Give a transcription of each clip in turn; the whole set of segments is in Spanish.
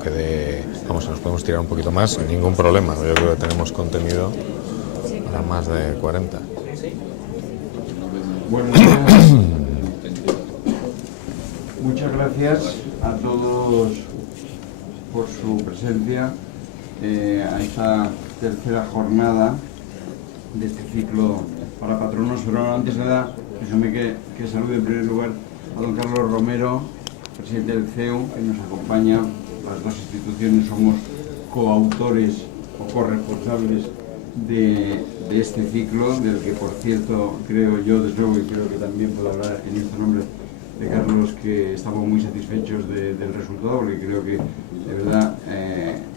aunque vamos, nos podemos tirar un poquito más, ningún problema. Yo creo que tenemos contenido para más de 40. Bueno, muchas gracias a todos por su presencia a esta tercera jornada de este ciclo para patronos. Pero antes de nada, déjame que salude en primer lugar a don Carlos Romero, presidente del CEU, que nos acompaña. Las dos instituciones somos coautores o corresponsables de este ciclo, del que, por cierto, creo yo, desde luego, y creo que también puedo hablar en este nombre de Carlos, que estamos muy satisfechos del resultado, porque creo que, de verdad,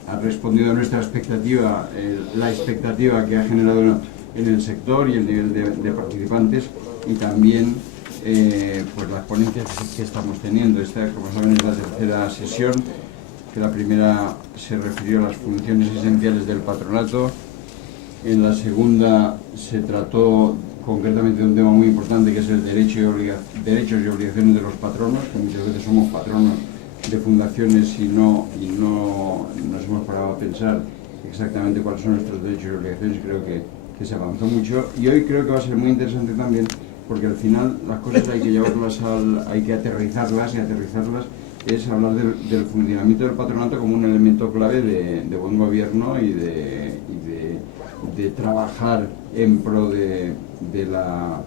ha respondido a nuestra expectativa, la expectativa que ha generado en el sector y el nivel de participantes, y también pues las ponencias que estamos teniendo. Esta, como saben, es la tercera sesión, que la primera se refirió a las funciones esenciales del patronato. En la segunda se trató concretamente de un tema muy importante, que es el derechos y obligaciones de los patronos, que muchas veces somos patronos de fundaciones y no nos hemos parado a pensar exactamente cuáles son nuestros derechos y obligaciones. Creo que se avanzó mucho, y hoy creo que va a ser muy interesante también, porque al final las cosas hay que llevarlas hay que aterrizarlas, y aterrizarlas es hablar del funcionamiento del patronato como un elemento clave de buen gobierno y de trabajar en pro de la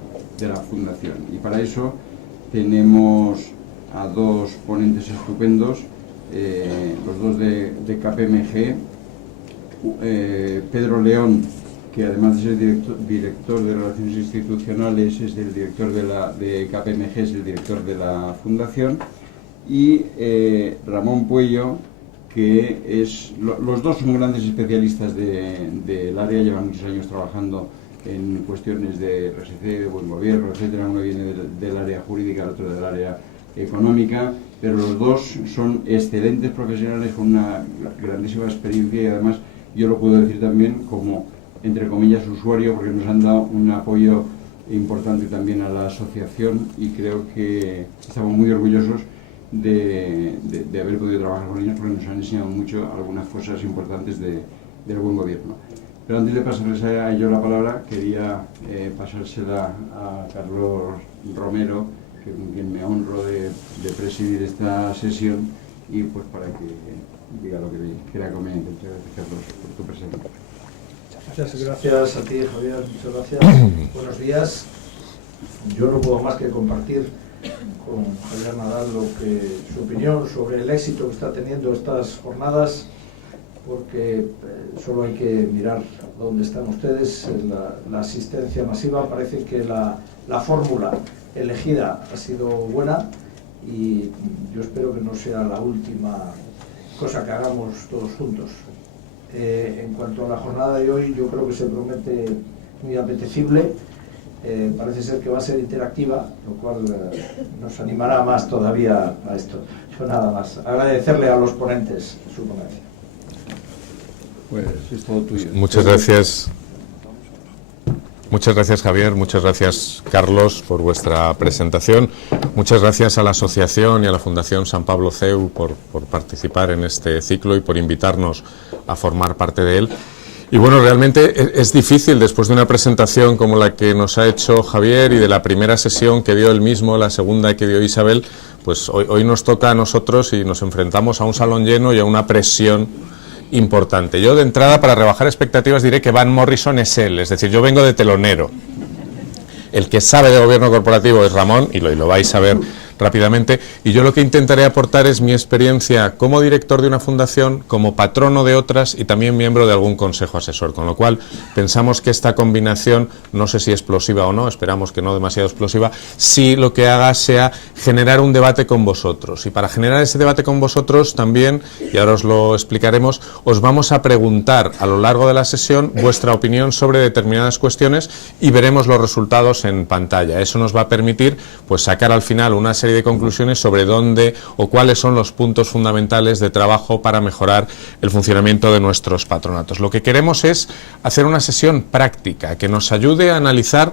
fundación. Y para eso tenemos a dos ponentes estupendos, los dos de KPMG, Pedro León, que además de ser director de Relaciones Institucionales, es el director de KPMG, es el director de la fundación, y Ramón Puello, que es... Los dos son grandes especialistas del área, llevan muchos años trabajando en cuestiones de RSC, de buen gobierno, etcétera. Uno viene del área jurídica, el otro del área económica, pero los dos son excelentes profesionales con una grandísima experiencia, y además yo lo puedo decir también como, entre comillas, usuario, porque nos han dado un apoyo importante también a la asociación, y creo que estamos muy orgullosos de haber podido trabajar con ellos, porque nos han enseñado mucho algunas cosas importantes del buen gobierno. Pero antes de pasarles a ellos la palabra, quería pasársela a Carlos Romero, con quien me honro de presidir esta sesión, y pues para que diga lo que quiera comentar. Muchas gracias, Carlos, por tu presencia. Muchas gracias a ti, Javier, muchas gracias. Buenos días. Yo no puedo más que compartir con Javier Nadal su opinión sobre el éxito que está teniendo estas jornadas, porque solo hay que mirar dónde están ustedes. La asistencia masiva, parece que la fórmula elegida ha sido buena, y yo espero que no sea la última cosa que hagamos todos juntos. En cuanto a la jornada de hoy, yo creo que se promete muy apetecible. Parece ser que va a ser interactiva, lo cual nos animará más todavía a esto. Yo nada más, agradecerle a los ponentes su ponencia. Pues es todo tuyo. Muchas gracias. Muchas gracias, Javier, muchas gracias, Carlos, por vuestra presentación. Muchas gracias a la asociación y a la Fundación San Pablo CEU por participar en este ciclo y por invitarnos a formar parte de él. Y bueno, realmente es difícil, después de una presentación como la que nos ha hecho Javier y de la primera sesión que dio él mismo, la segunda que dio Isabel, pues hoy nos toca a nosotros y nos enfrentamos a un salón lleno y a una presión importante. Yo, de entrada, para rebajar expectativas, diré que Van Morrison es él, es decir, yo vengo de telonero. El que sabe de gobierno corporativo es Ramón, y lo vais a ver rápidamente, y yo lo que intentaré aportar es mi experiencia como director de una fundación, como patrono de otras y también miembro de algún consejo asesor, con lo cual pensamos que esta combinación, no sé si explosiva o no, esperamos que no demasiado explosiva, sí lo que haga sea generar un debate con vosotros, y para generar ese debate con vosotros también, y ahora os lo explicaremos, os vamos a preguntar a lo largo de la sesión vuestra opinión sobre determinadas cuestiones y veremos los resultados en pantalla. Eso nos va a permitir pues sacar al final una serie de conclusiones sobre dónde o cuáles son los puntos fundamentales de trabajo para mejorar el funcionamiento de nuestros patronatos. Lo que queremos es hacer una sesión práctica que nos ayude a analizar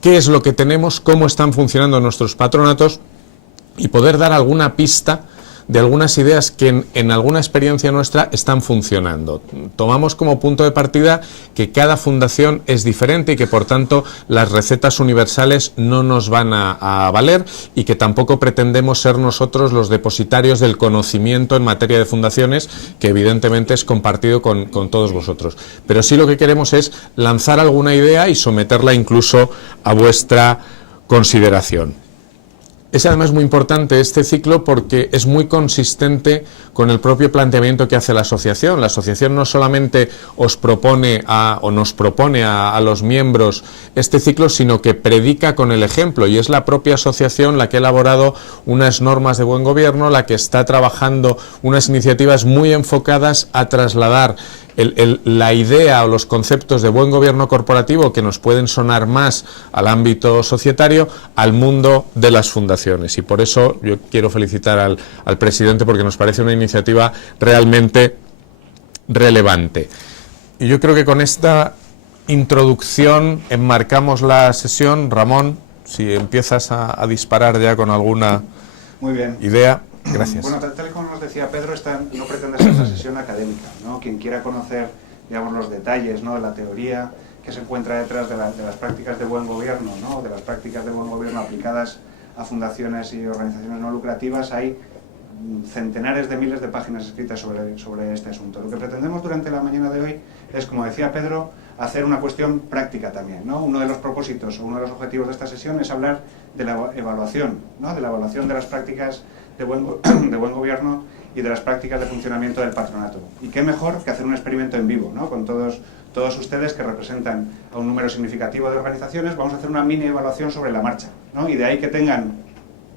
qué es lo que tenemos, cómo están funcionando nuestros patronatos y poder dar alguna pista de algunas ideas que en alguna experiencia nuestra están funcionando. Tomamos como punto de partida que cada fundación es diferente y que por tanto las recetas universales no nos van a valer, y que tampoco pretendemos ser nosotros los depositarios del conocimiento en materia de fundaciones, que evidentemente es compartido con todos vosotros. Pero sí lo que queremos es lanzar alguna idea y someterla incluso a vuestra consideración. Es además muy importante este ciclo porque es muy consistente con el propio planteamiento que hace la asociación. La asociación no solamente nos propone a los miembros este ciclo, sino que predica con el ejemplo, y es la propia asociación la que ha elaborado unas normas de buen gobierno, la que está trabajando unas iniciativas muy enfocadas a trasladar la idea o los conceptos de buen gobierno corporativo, que nos pueden sonar más al ámbito societario, al mundo de las fundaciones. Y por eso yo quiero felicitar al presidente, porque nos parece una iniciativa realmente relevante. Y yo creo que con esta introducción enmarcamos la sesión. Ramón, si empiezas a disparar ya con alguna Muy bien. idea. Gracias. Bueno, tal y como nos decía Pedro, no pretende ser una sesión académica, ¿no? Quien quiera conocer, digamos, los detalles, ¿no?, de la teoría que se encuentra detrás de las prácticas de buen gobierno, ¿no?, de las prácticas de buen gobierno aplicadas a fundaciones y organizaciones no lucrativas, hay centenares de miles de páginas escritas sobre este asunto. Lo que pretendemos durante la mañana de hoy es, como decía Pedro, hacer una cuestión práctica también, ¿no? Uno de los propósitos o uno de los objetivos de esta sesión es hablar de la evaluación, ¿no?, de la evaluación de las prácticas de buen gobierno y de las prácticas de funcionamiento del patronato. Y qué mejor que hacer un experimento en vivo, ¿no?, con todos ustedes, que representan a un número significativo de organizaciones. Vamos a hacer una mini evaluación sobre la marcha, ¿no? Y de ahí que tengan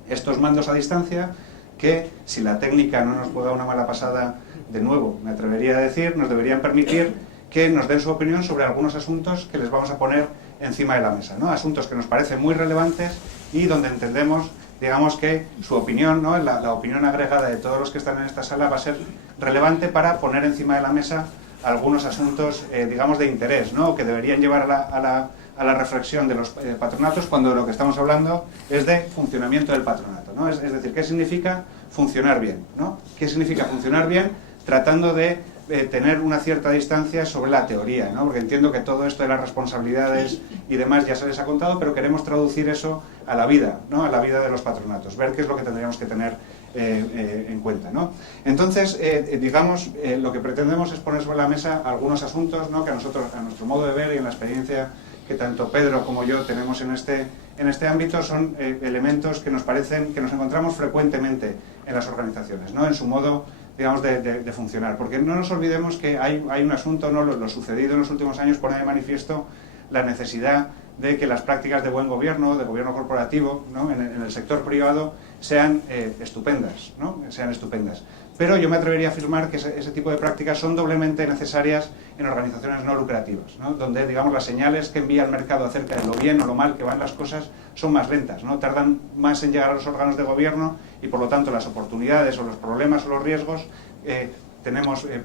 estos mandos a distancia, que si la técnica no nos puede dar una mala pasada, de nuevo, me atrevería a decir, nos deberían permitir que nos den su opinión sobre algunos asuntos que les vamos a poner encima de la mesa, ¿no? Asuntos que nos parecen muy relevantes y donde entendemos, digamos, que su opinión, ¿no?, la opinión agregada de todos los que están en esta sala, va a ser relevante para poner encima de la mesa algunos asuntos, digamos, de interés, ¿no?, que deberían llevar a la reflexión de los patronatos, cuando de lo que estamos hablando es de funcionamiento del patronato, ¿no? Es decir, ¿qué significa funcionar bien, ¿no? ¿Qué significa funcionar bien? Tratando de tener una cierta distancia sobre la teoría, ¿no? Porque entiendo que todo esto de las responsabilidades y demás ya se les ha contado, pero queremos traducir eso a la vida, ¿no?, a la vida de los patronatos, ver qué es lo que tendríamos que tener en cuenta, ¿no? Entonces, digamos, lo que pretendemos es poner sobre la mesa algunos asuntos, ¿no?, que a nuestro modo de ver y en la experiencia que tanto Pedro como yo tenemos en este ámbito, son elementos que nos parecen, que nos encontramos frecuentemente en las organizaciones, ¿no?, en su modo, digamos, de funcionar. Porque no nos olvidemos que hay un asunto, ¿no?, lo sucedido en los últimos años pone de manifiesto la necesidad de que las prácticas de buen gobierno, de gobierno corporativo, ¿no?, en el sector privado sean estupendas, ¿no?, sean estupendas. Pero yo me atrevería a afirmar que ese tipo de prácticas son doblemente necesarias en organizaciones no lucrativas, ¿no?, donde, digamos, las señales que envía el mercado acerca de lo bien o lo mal que van las cosas son más lentas, ¿no?, tardan más en llegar a los órganos de gobierno, y por lo tanto las oportunidades o los problemas o los riesgos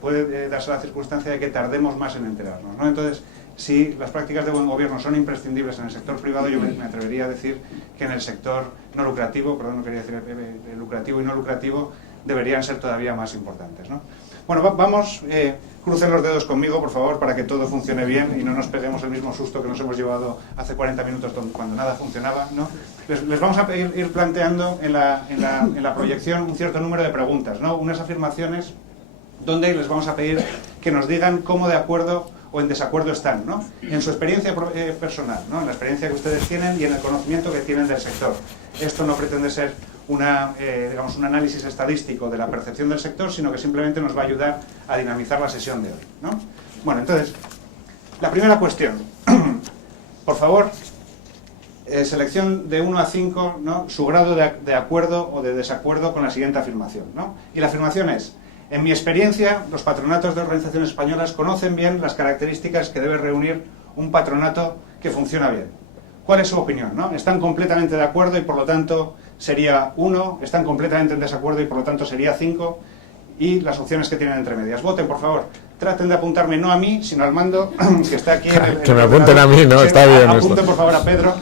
puede darse la circunstancia de que tardemos más en enterarnos, ¿no? Entonces, si las prácticas de buen gobierno son imprescindibles en el sector privado, yo me atrevería a decir que en el sector no lucrativo, perdón, no quería decir lucrativo y no lucrativo, deberían ser todavía más importantes, ¿no? Bueno, vamos, crucen los dedos conmigo, por favor, para que todo funcione bien y no nos peguemos el mismo susto que nos hemos llevado hace 40 minutos cuando nada funcionaba, ¿no? Les vamos a ir planteando en la proyección un cierto número de preguntas, ¿no?, unas afirmaciones donde les vamos a pedir que nos digan cómo de acuerdo o en desacuerdo están, ¿no?, en su experiencia personal, ¿no?, en la experiencia que ustedes tienen y en el conocimiento que tienen del sector. Esto no pretende ser digamos, un análisis estadístico de la percepción del sector, sino que simplemente nos va a ayudar a dinamizar la sesión de hoy, ¿no? Bueno, entonces, la primera cuestión. Por favor, selección de 1 a 5, ¿no?, su grado de acuerdo o de desacuerdo con la siguiente afirmación, ¿no? Y la afirmación es: en mi experiencia, los patronatos de organizaciones españolas conocen bien las características que debe reunir un patronato que funciona bien. ¿Cuál es su opinión, no? ¿Están completamente de acuerdo y por lo tanto sería 1? ¿Están completamente en desacuerdo y por lo tanto sería 5? Y las opciones que tienen entre medias. Voten, por favor. Traten de apuntarme no a mí, sino al mando que está aquí. Que me apunten a mí, ¿no? Está bien. Apunten, por favor, a Pedro.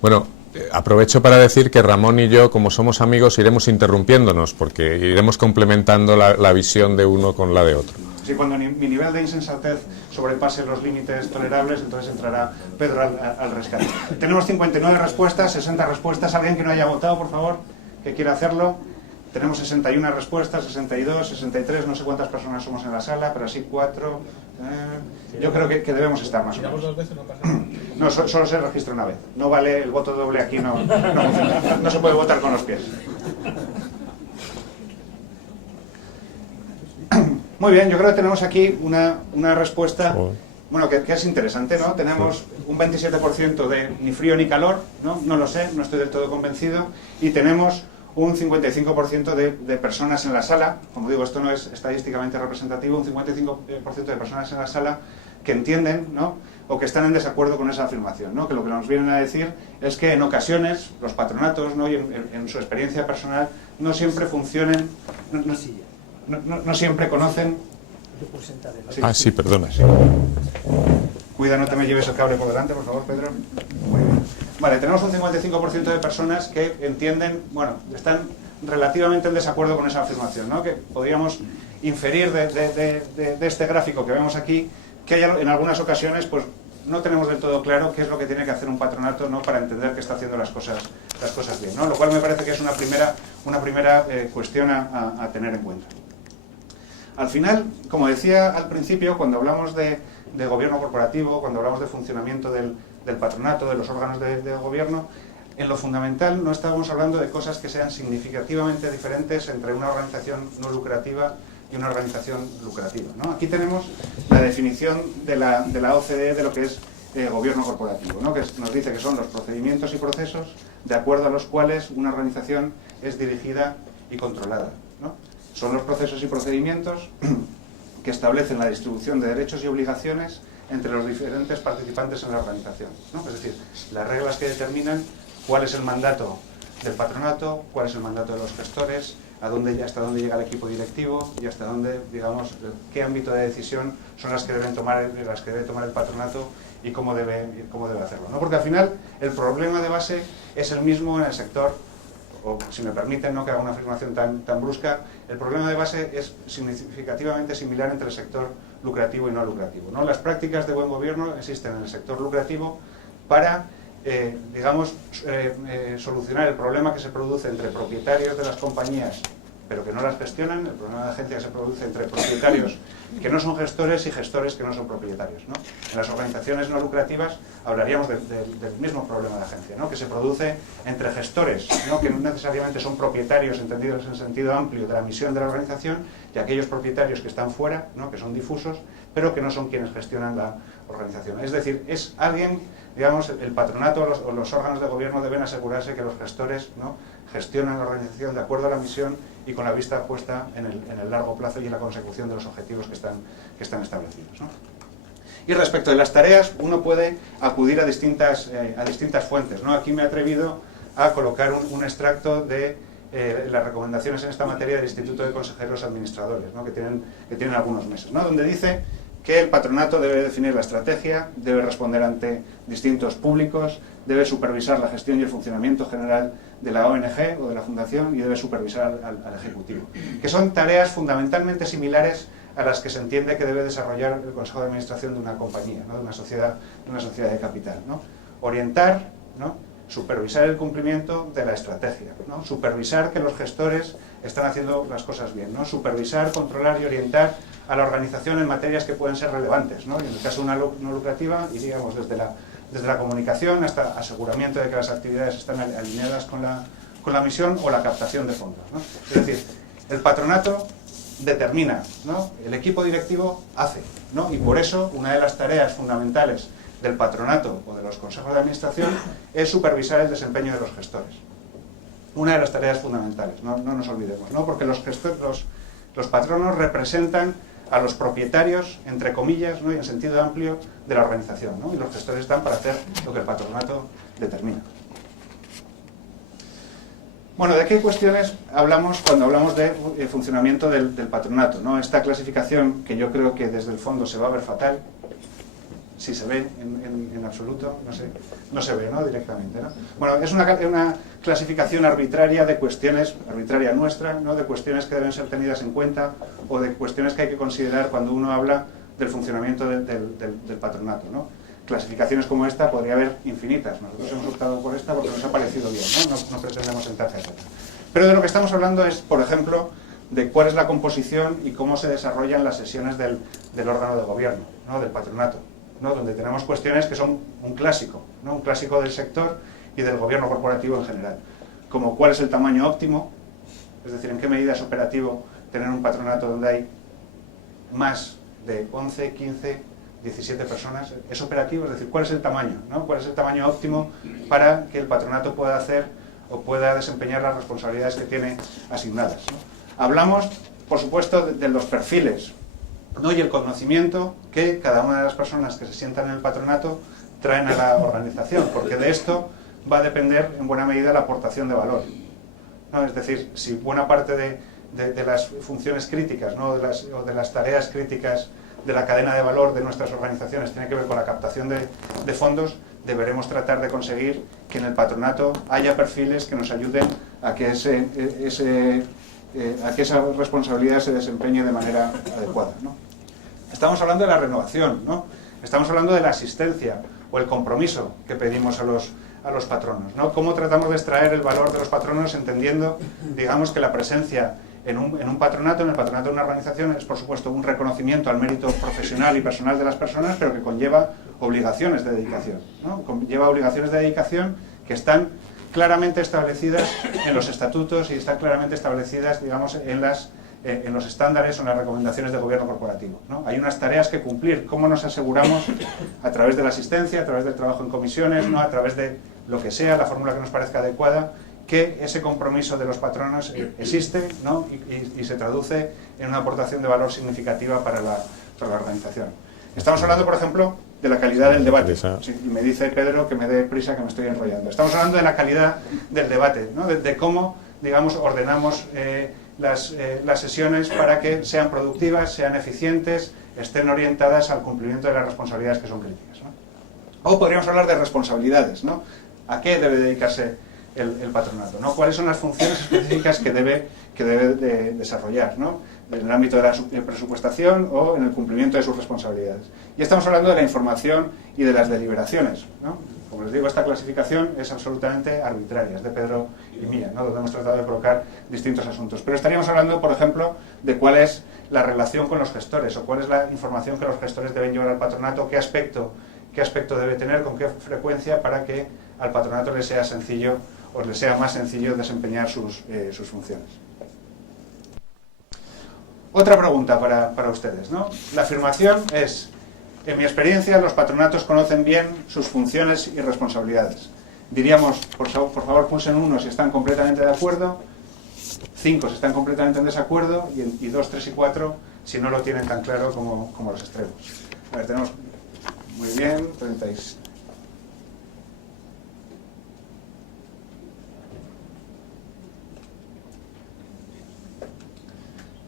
Bueno, aprovecho para decir que Ramón y yo, como somos amigos, iremos interrumpiéndonos, porque iremos complementando la visión de uno con la de otro. Sí, cuando mi nivel de insensatez sobrepase los límites tolerables, entonces entrará Pedro al rescate. Tenemos 59 respuestas, 60 respuestas. ¿Alguien que no haya votado, por favor, que quiera hacerlo? Tenemos 61 respuestas, 62, 63, no sé cuántas personas somos en la sala, pero así 4. Yo creo que debemos estar más o menos. ¿Dos veces no pasa nada? No, solo se registra una vez. No vale el voto doble aquí, no se puede votar con los pies. Muy bien, yo creo que tenemos aquí una respuesta, bueno, que es interesante, ¿no? Tenemos un 27% de ni frío ni calor, ¿no? No lo sé, no estoy del todo convencido, y tenemos un 55% de personas en la sala, como digo, esto no es estadísticamente representativo, un 55% de personas en la sala que entienden, ¿no?, o que están en desacuerdo con esa afirmación, ¿no?, que lo que nos vienen a decir es que en ocasiones los patronatos, ¿no?, y en su experiencia personal, no siempre funcionan, no siempre conocen... Sí. Ah, sí, perdona. Sí. Cuida, no te me lleves el cable por delante, por favor, Pedro. Muy bien. Vale, tenemos un 55% de personas que entienden, bueno, están relativamente en desacuerdo con esa afirmación, ¿no? Que podríamos inferir de este gráfico que vemos aquí, que hay en algunas ocasiones, pues, no tenemos del todo claro qué es lo que tiene que hacer un patronato, ¿no?, para entender que está haciendo las cosas bien, ¿no? Lo cual me parece que es una primera cuestión a tener en cuenta. Al final, como decía al principio, cuando hablamos de gobierno corporativo, cuando hablamos de funcionamiento del patronato, de los órganos de gobierno, en lo fundamental no estamos hablando de cosas que sean significativamente diferentes entre una organización no lucrativa y una organización lucrativa, ¿no? Aquí tenemos la definición de la OCDE de lo que es gobierno corporativo, ¿no?, que nos dice que son los procedimientos y procesos de acuerdo a los cuales una organización es dirigida y controlada, ¿no? Son los procesos y procedimientos que establecen la distribución de derechos y obligaciones entre los diferentes participantes en la organización, ¿no? Es decir, las reglas que determinan cuál es el mandato del patronato, cuál es el mandato de los gestores, hasta dónde llega el equipo directivo y hasta dónde, digamos, qué ámbito de decisión son las que debe tomar el patronato y cómo debe hacerlo, ¿no? Porque al final el problema de base es el mismo en el sector, o si me permiten, no que haga una afirmación tan brusca, el problema de base es significativamente similar entre el sector lucrativo y no lucrativo, ¿no? Las prácticas de buen gobierno existen en el sector lucrativo para, solucionar el problema que se produce entre propietarios de las compañías pero que no las gestionan, el problema de agencia que se produce entre propietarios que no son gestores y gestores que no son propietarios, ¿no? En las organizaciones no lucrativas hablaríamos del mismo problema de agencia, ¿no?, que se produce entre gestores, ¿no?, que no necesariamente son propietarios entendidos en sentido amplio de la misión de la organización, y aquellos propietarios que están fuera, ¿no?, que son difusos, pero que no son quienes gestionan la organización. Es decir, es alguien, digamos, el patronato o los órganos de gobierno deben asegurarse que los gestores, ¿no?, gestionan la organización de acuerdo a la misión y con la vista puesta en el largo plazo y en la consecución de los objetivos que están establecidos, ¿no? Y respecto de las tareas, uno puede acudir a distintas fuentes, ¿no? Aquí me he atrevido a colocar un extracto de las recomendaciones en esta materia del Instituto de Consejeros Administradores, ¿no?, que tienen algunos meses, ¿no?, donde dice que el patronato debe definir la estrategia, debe responder ante distintos públicos, debe supervisar la gestión y el funcionamiento general de la ONG o de la fundación y debe supervisar al Ejecutivo. Que son tareas fundamentalmente similares a las que se entiende que debe desarrollar el Consejo de Administración de una compañía, ¿no?, de una sociedad de capital, ¿no? Orientar, ¿no?, supervisar el cumplimiento de la estrategia, ¿no?, supervisar que los gestores están haciendo las cosas bien, ¿no?, supervisar, controlar y orientar a la organización en materias que pueden ser relevantes, ¿no?, y en el caso de una no lucrativa, iríamos desde la comunicación hasta aseguramiento de que las actividades están alineadas con la misión o la captación de fondos, ¿no? Es decir, el patronato determina, ¿no?, el equipo directivo hace, ¿no?, y por eso una de las tareas fundamentales del patronato o de los consejos de administración es supervisar el desempeño de los gestores. Una de las tareas fundamentales, no nos olvidemos, ¿no?, porque los patronos representan a los propietarios, entre comillas, ¿no?, y en sentido amplio, de la organización, ¿no?, y los gestores están para hacer lo que el patronato determina. Bueno, ¿de qué cuestiones hablamos cuando hablamos de funcionamiento del patronato, ¿no? Esta clasificación, que yo creo que desde el fondo se va a ver fatal, si se ve en absoluto, no se ve, ¿no? Directamente, ¿no? Bueno, es una clasificación arbitraria de cuestiones, arbitraria nuestra, ¿no? De cuestiones que deben ser tenidas en cuenta o de cuestiones que hay que considerar cuando uno habla del funcionamiento del patronato, ¿no? Clasificaciones como esta podría haber infinitas. Nosotros hemos optado por esta porque nos ha parecido bien, ¿no? No pretendemos sentar cátedra. Pero de lo que estamos hablando es, por ejemplo, de cuál es la composición y cómo se desarrollan las sesiones del órgano de gobierno, ¿no? Del patronato, ¿no? Donde tenemos cuestiones que son un clásico, ¿no? Un clásico del sector y del gobierno corporativo en general, como cuál es el tamaño óptimo, es decir, en qué medida es operativo tener un patronato donde hay más de 11, 15, 17 personas. ¿Es operativo? Es decir, ¿cuál es el tamaño, ¿no? ¿Cuál es el tamaño óptimo para que el patronato pueda hacer o pueda desempeñar las responsabilidades que tiene asignadas, ¿no? Hablamos, por supuesto, de los perfiles, ¿no? Y el conocimiento que cada una de las personas que se sientan en el patronato traen a la organización, porque de esto va a depender en buena medida la aportación de valor, ¿no? Es decir, si buena parte de las funciones críticas, ¿no? o de las tareas críticas de la cadena de valor de nuestras organizaciones tiene que ver con la captación de fondos, deberemos tratar de conseguir que en el patronato haya perfiles que nos ayuden a que esa responsabilidad se desempeñe de manera adecuada, ¿no? Estamos hablando de la renovación, ¿no? Estamos hablando de la asistencia o el compromiso que pedimos a los patronos, ¿no? Cómo tratamos de extraer el valor de los patronos entendiendo, digamos, que la presencia en un patronato, en el patronato de una organización, es por supuesto un reconocimiento al mérito profesional y personal de las personas, pero que conlleva obligaciones de dedicación, ¿no? Conlleva obligaciones de dedicación que están claramente establecidas en los estatutos y están claramente establecidas, digamos, en los estándares o en las recomendaciones de gobierno corporativo, ¿no? Hay unas tareas que cumplir. ¿Cómo nos aseguramos? A través de la asistencia, a través del trabajo en comisiones, ¿no? A través de lo que sea, la fórmula que nos parezca adecuada, que ese compromiso de los patronos existe, ¿no? y se traduce en una aportación de valor significativa para la organización. Estamos hablando, por ejemplo, de la calidad del debate. Sí, y me dice Pedro que me dé prisa, que me estoy enrollando. Estamos hablando de la calidad del debate, ¿no? de cómo, digamos, ordenamos las sesiones para que sean productivas, sean eficientes, estén orientadas al cumplimiento de las responsabilidades que son críticas, ¿no? O podríamos hablar de responsabilidades, ¿no? ¿A qué debe dedicarse el patronato, ¿no? ¿Cuáles son las funciones específicas que debe de desarrollar, ¿no? En el ámbito de la presupuestación o en el cumplimiento de sus responsabilidades? Y estamos hablando de la información y de las deliberaciones, ¿no? Como les digo, esta clasificación es absolutamente arbitraria, es de Pedro y mía, ¿no? Donde hemos tratado de colocar distintos asuntos. Pero estaríamos hablando, por ejemplo, de cuál es la relación con los gestores o cuál es la información que los gestores deben llevar al patronato, qué aspecto debe tener, con qué frecuencia, para que al patronato le sea sencillo o le sea más sencillo desempeñar sus funciones. Otra pregunta para ustedes, ¿no? La afirmación es: en mi experiencia, los patronatos conocen bien sus funciones y responsabilidades. Diríamos, por favor, pulsen 1 si están completamente de acuerdo, 5 si están completamente en desacuerdo, y 2, 3 y 4 si no lo tienen tan claro como los extremos. A ver, tenemos, muy bien, 36.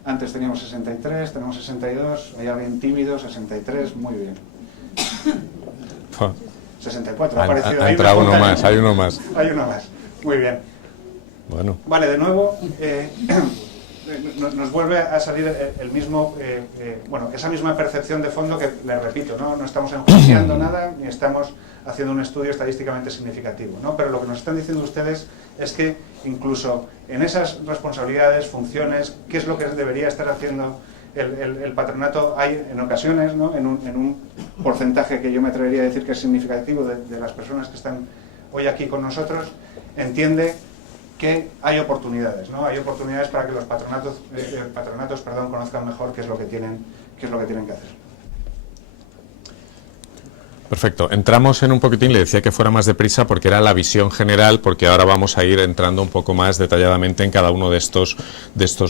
Antes teníamos 63, tenemos 62, hay alguien tímido, 63, muy bien. 64, ha aparecido. Ha entrado uno más, hay uno más. Hay uno más, muy bien. Bueno. Vale, de nuevo, nos vuelve a salir el mismo, bueno, esa misma percepción de fondo que, les repito, no estamos enjuiciando nada, ni estamos haciendo un estudio estadísticamente significativo, ¿no? Pero lo que nos están diciendo ustedes es que incluso en esas responsabilidades, funciones, qué es lo que debería estar haciendo el patronato, hay en ocasiones, ¿no? en un porcentaje que yo me atrevería a decir que es significativo de las personas que están hoy aquí con nosotros, entiende que hay oportunidades, ¿no? Hay oportunidades para que los patronatos conozcan mejor qué es lo que tienen que hacer. Perfecto. Entramos en un poquitín, le decía que fuera más deprisa porque era la visión general, porque ahora vamos a ir entrando un poco más detalladamente en cada uno de estos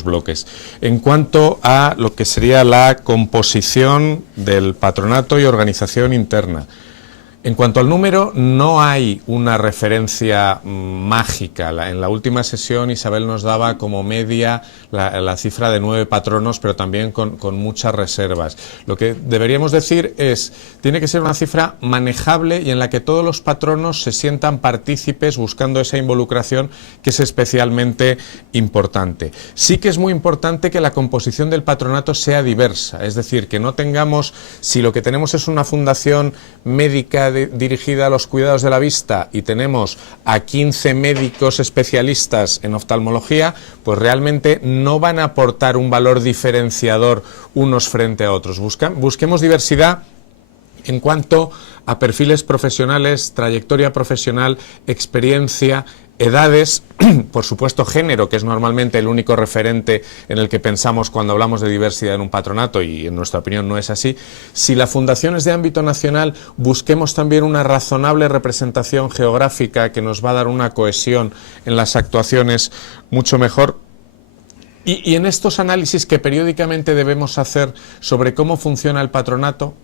bloques. En cuanto a lo que sería la composición del patronato y organización interna, En cuanto al número, no hay una referencia mágica. En la última sesión Isabel nos daba como media la cifra de 9 patronos, pero también con muchas reservas. Lo que deberíamos decir es, tiene que ser una cifra manejable y en la que todos los patronos se sientan partícipes buscando esa involucración, que es especialmente importante. Sí que es muy importante que la composición del patronato sea diversa, es decir, que no tengamos, si lo que tenemos es una fundación médica dirigida a los cuidados de la vista y tenemos a 15 médicos especialistas en oftalmología, pues realmente no van a aportar un valor diferenciador unos frente a otros. Busquemos diversidad en cuanto a perfiles profesionales, trayectoria profesional, experiencia, edades, por supuesto género, que es normalmente el único referente en el que pensamos cuando hablamos de diversidad en un patronato, y en nuestra opinión no es así. Si la fundación es de ámbito nacional, busquemos también una razonable representación geográfica que nos va a dar una cohesión en las actuaciones mucho mejor. Y en estos análisis que periódicamente debemos hacer sobre cómo funciona el patronato,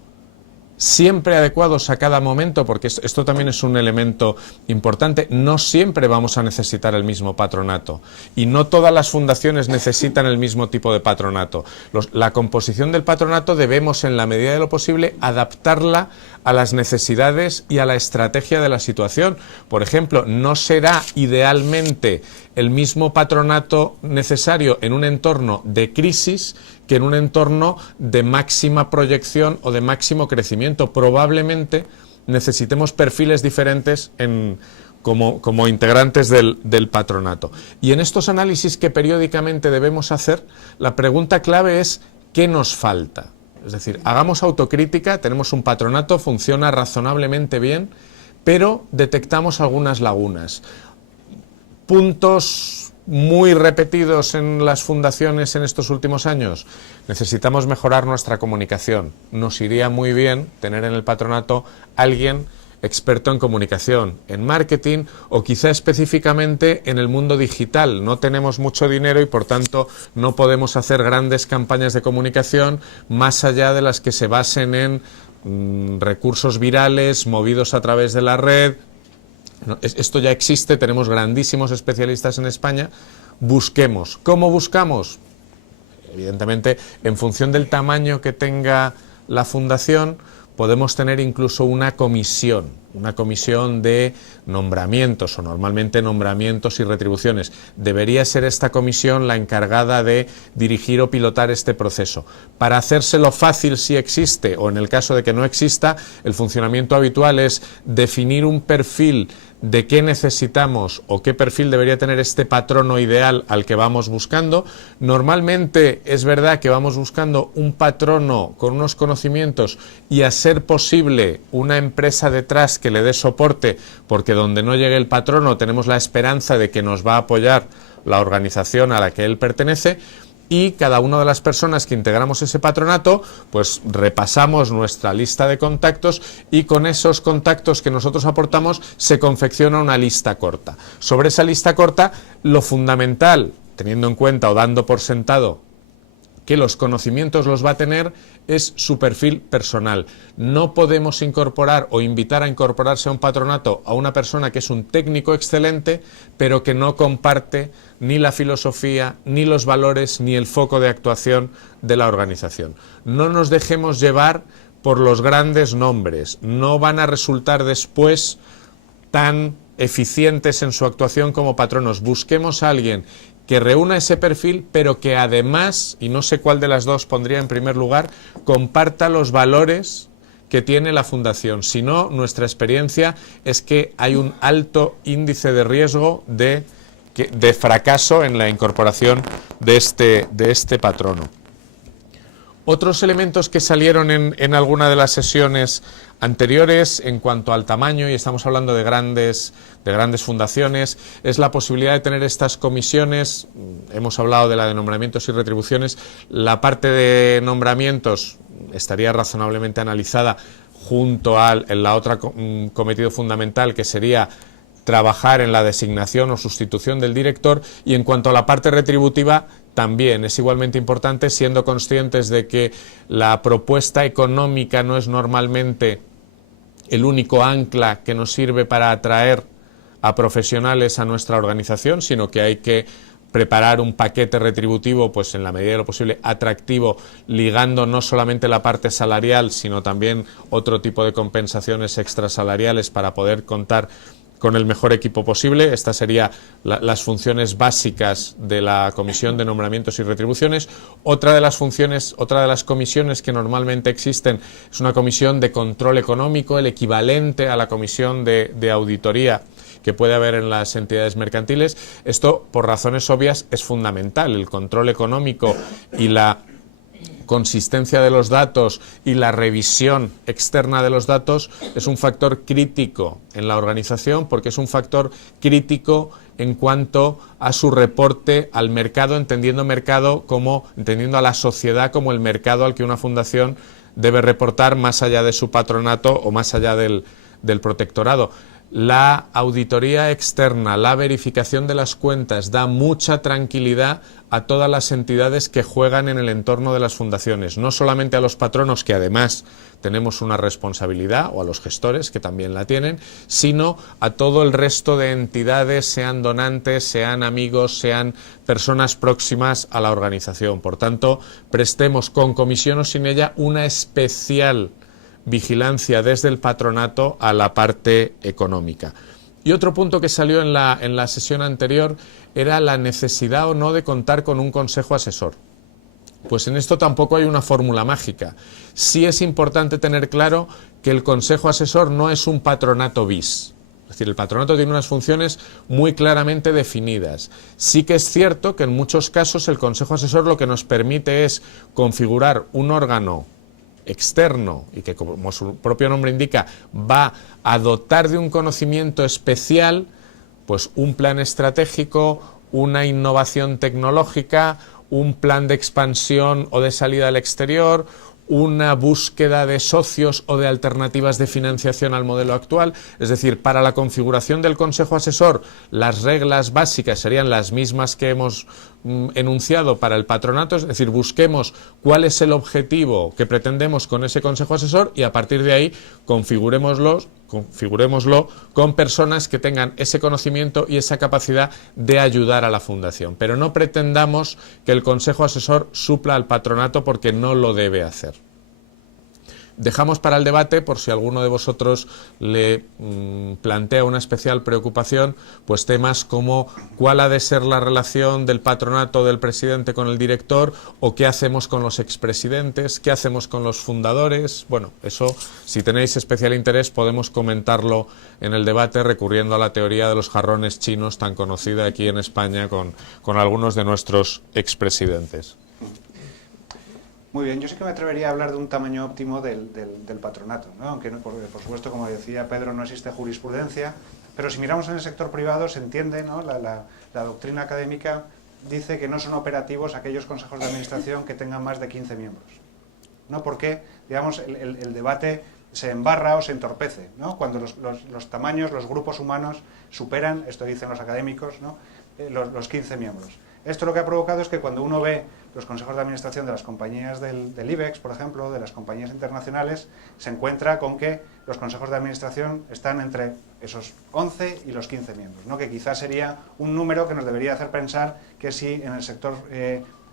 siempre adecuados a cada momento, porque esto también es un elemento importante, no siempre vamos a necesitar el mismo patronato y no todas las fundaciones necesitan el mismo tipo de patronato. La composición del patronato debemos, en la medida de lo posible, adaptarla a las necesidades y a la estrategia de la situación. Por ejemplo, no será idealmente el mismo patronato necesario en un entorno de crisis que en un entorno de máxima proyección o de máximo crecimiento. Probablemente necesitemos perfiles diferentes como integrantes del patronato. Y en estos análisis que periódicamente debemos hacer, la pregunta clave es ¿qué nos falta? Es decir, hagamos autocrítica, tenemos un patronato, funciona razonablemente bien, pero detectamos algunas lagunas. Puntos muy repetidos en las fundaciones en estos últimos años. Necesitamos mejorar nuestra comunicación. Nos iría muy bien tener en el patronato alguien experto en comunicación, en marketing o quizá específicamente en el mundo digital. No tenemos mucho dinero y por tanto no podemos hacer grandes campañas de comunicación más allá de las que se basen en recursos virales movidos a través de la red. Esto ya existe, tenemos grandísimos especialistas en España. Busquemos. ¿Cómo buscamos? Evidentemente, en función del tamaño que tenga la fundación, podemos tener incluso una comisión de nombramientos, o normalmente nombramientos y retribuciones. Debería ser esta comisión la encargada de dirigir o pilotar este proceso. Para hacérselo fácil, si existe, o en el caso de que no exista, el funcionamiento habitual es definir un perfil de qué necesitamos o qué perfil debería tener este patrono ideal al que vamos buscando. Normalmente es verdad que vamos buscando un patrono con unos conocimientos y, a ser posible, una empresa detrás que le dé soporte, porque donde no llegue el patrono tenemos la esperanza de que nos va a apoyar la organización a la que él pertenece. Y cada una de las personas que integramos ese patronato, pues repasamos nuestra lista de contactos y con esos contactos que nosotros aportamos se confecciona una lista corta. Sobre esa lista corta, lo fundamental, teniendo en cuenta o dando por sentado que los conocimientos los va a tener, es su perfil personal. No podemos incorporar o invitar a incorporarse a un patronato a una persona que es un técnico excelente, pero que no comparte ni la filosofía, ni los valores, ni el foco de actuación de la organización. No nos dejemos llevar por los grandes nombres. No van a resultar después tan eficientes en su actuación como patronos. Busquemos a alguien que reúna ese perfil, pero que además, y no sé cuál de las dos pondría en primer lugar, comparta los valores que tiene la fundación. Si no, nuestra experiencia es que hay un alto índice de riesgo de fracaso en la incorporación de este patrono. Otros elementos que salieron en alguna de las sesiones anteriores en cuanto al tamaño, y estamos hablando de grandes fundaciones, es la posibilidad de tener estas comisiones. Hemos hablado de la de nombramientos y retribuciones. La parte de nombramientos estaría razonablemente analizada junto a la otra cometido fundamental, que sería trabajar en la designación o sustitución del director, y en cuanto a la parte retributiva también es igualmente importante, siendo conscientes de que la propuesta económica no es normalmente el único ancla que nos sirve para atraer a profesionales a nuestra organización, sino que hay que preparar un paquete retributivo, pues en la medida de lo posible atractivo, ligando no solamente la parte salarial, sino también otro tipo de compensaciones extrasalariales para poder contar con el mejor equipo posible. Estas serían las funciones básicas de la Comisión de Nombramientos y Retribuciones. Otra de las funciones, otra de las comisiones que normalmente existen es una comisión de control económico, el equivalente a la comisión de auditoría que puede haber en las entidades mercantiles. Esto, por razones obvias, es fundamental. El control económico y la consistencia de los datos y la revisión externa de los datos es un factor crítico en la organización, porque es un factor crítico en cuanto a su reporte al mercado, entendiendo a la sociedad como el mercado al que una fundación debe reportar más allá de su patronato o más allá del protectorado. La auditoría externa, la verificación de las cuentas da mucha tranquilidad a todas las entidades que juegan en el entorno de las fundaciones, no solamente a los patronos, que además tenemos una responsabilidad, o a los gestores, que también la tienen, sino a todo el resto de entidades, sean donantes, sean amigos, sean personas próximas a la organización. Por tanto, prestemos con comisión o sin ella una especial vigilancia desde el patronato a la parte económica. Y otro punto que salió en la sesión anterior era la necesidad o no de contar con un consejo asesor. Pues en esto tampoco hay una fórmula mágica. Sí es importante tener claro que el consejo asesor no es un patronato bis. Es decir, el patronato tiene unas funciones muy claramente definidas. Sí que es cierto que en muchos casos el consejo asesor lo que nos permite es configurar un órgano externo y que, como su propio nombre indica, va a dotar de un conocimiento especial, pues un plan estratégico, una innovación tecnológica, un plan de expansión o de salida al exterior, una búsqueda de socios o de alternativas de financiación al modelo actual. Es decir, para la configuración del consejo asesor, las reglas básicas serían las mismas que hemos enunciado para el patronato, es decir, busquemos cuál es el objetivo que pretendemos con ese consejo asesor y a partir de ahí configurémoslo con personas que tengan ese conocimiento y esa capacidad de ayudar a la fundación. Pero no pretendamos que el consejo asesor supla al patronato, porque no lo debe hacer. Dejamos para el debate, por si alguno de vosotros le plantea una especial preocupación, pues temas como cuál ha de ser la relación del patronato del presidente con el director, o qué hacemos con los expresidentes, qué hacemos con los fundadores. Bueno, eso, si tenéis especial interés, podemos comentarlo en el debate recurriendo a la teoría de los jarrones chinos, tan conocida aquí en España con algunos de nuestros expresidentes. Muy bien, yo sí que me atrevería a hablar de un tamaño óptimo del patronato, ¿no? Aunque por supuesto, como decía Pedro, no existe jurisprudencia, pero si miramos en el sector privado se entiende, ¿no? La doctrina académica dice que no son operativos aquellos consejos de administración que tengan más de 15 miembros, ¿no? Porque, digamos, el debate se embarra o se entorpece, ¿no? Cuando los tamaños, los grupos humanos superan, esto dicen los académicos, ¿no? los 15 miembros. Esto lo que ha provocado es que cuando uno ve los consejos de administración de las compañías del IBEX, por ejemplo, de las compañías internacionales, se encuentra con que los consejos de administración están entre esos 11 y los 15 miembros, ¿no? Que quizás sería un número que nos debería hacer pensar que si en el sector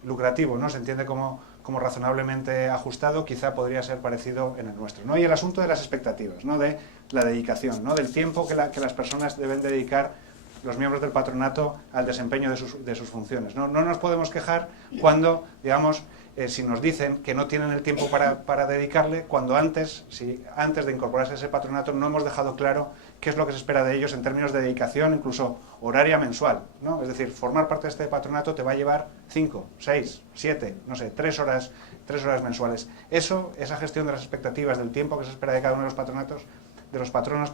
lucrativo, ¿no?, se entiende como razonablemente ajustado, quizá podría ser parecido en el nuestro, ¿no? Y el asunto de las expectativas, ¿no?, de la dedicación, ¿no?, del tiempo que las personas deben dedicar, los miembros del patronato, al desempeño de sus funciones. No nos podemos quejar cuando, digamos, si nos dicen que no tienen el tiempo para dedicarle, cuando antes de incorporarse a ese patronato no hemos dejado claro qué es lo que se espera de ellos en términos de dedicación, incluso horaria mensual, ¿no? Es decir, formar parte de este patronato te va a llevar 5, 6, 7, no sé, 3 horas mensuales. Esa gestión de las expectativas, del tiempo que se espera de cada uno de los patronos,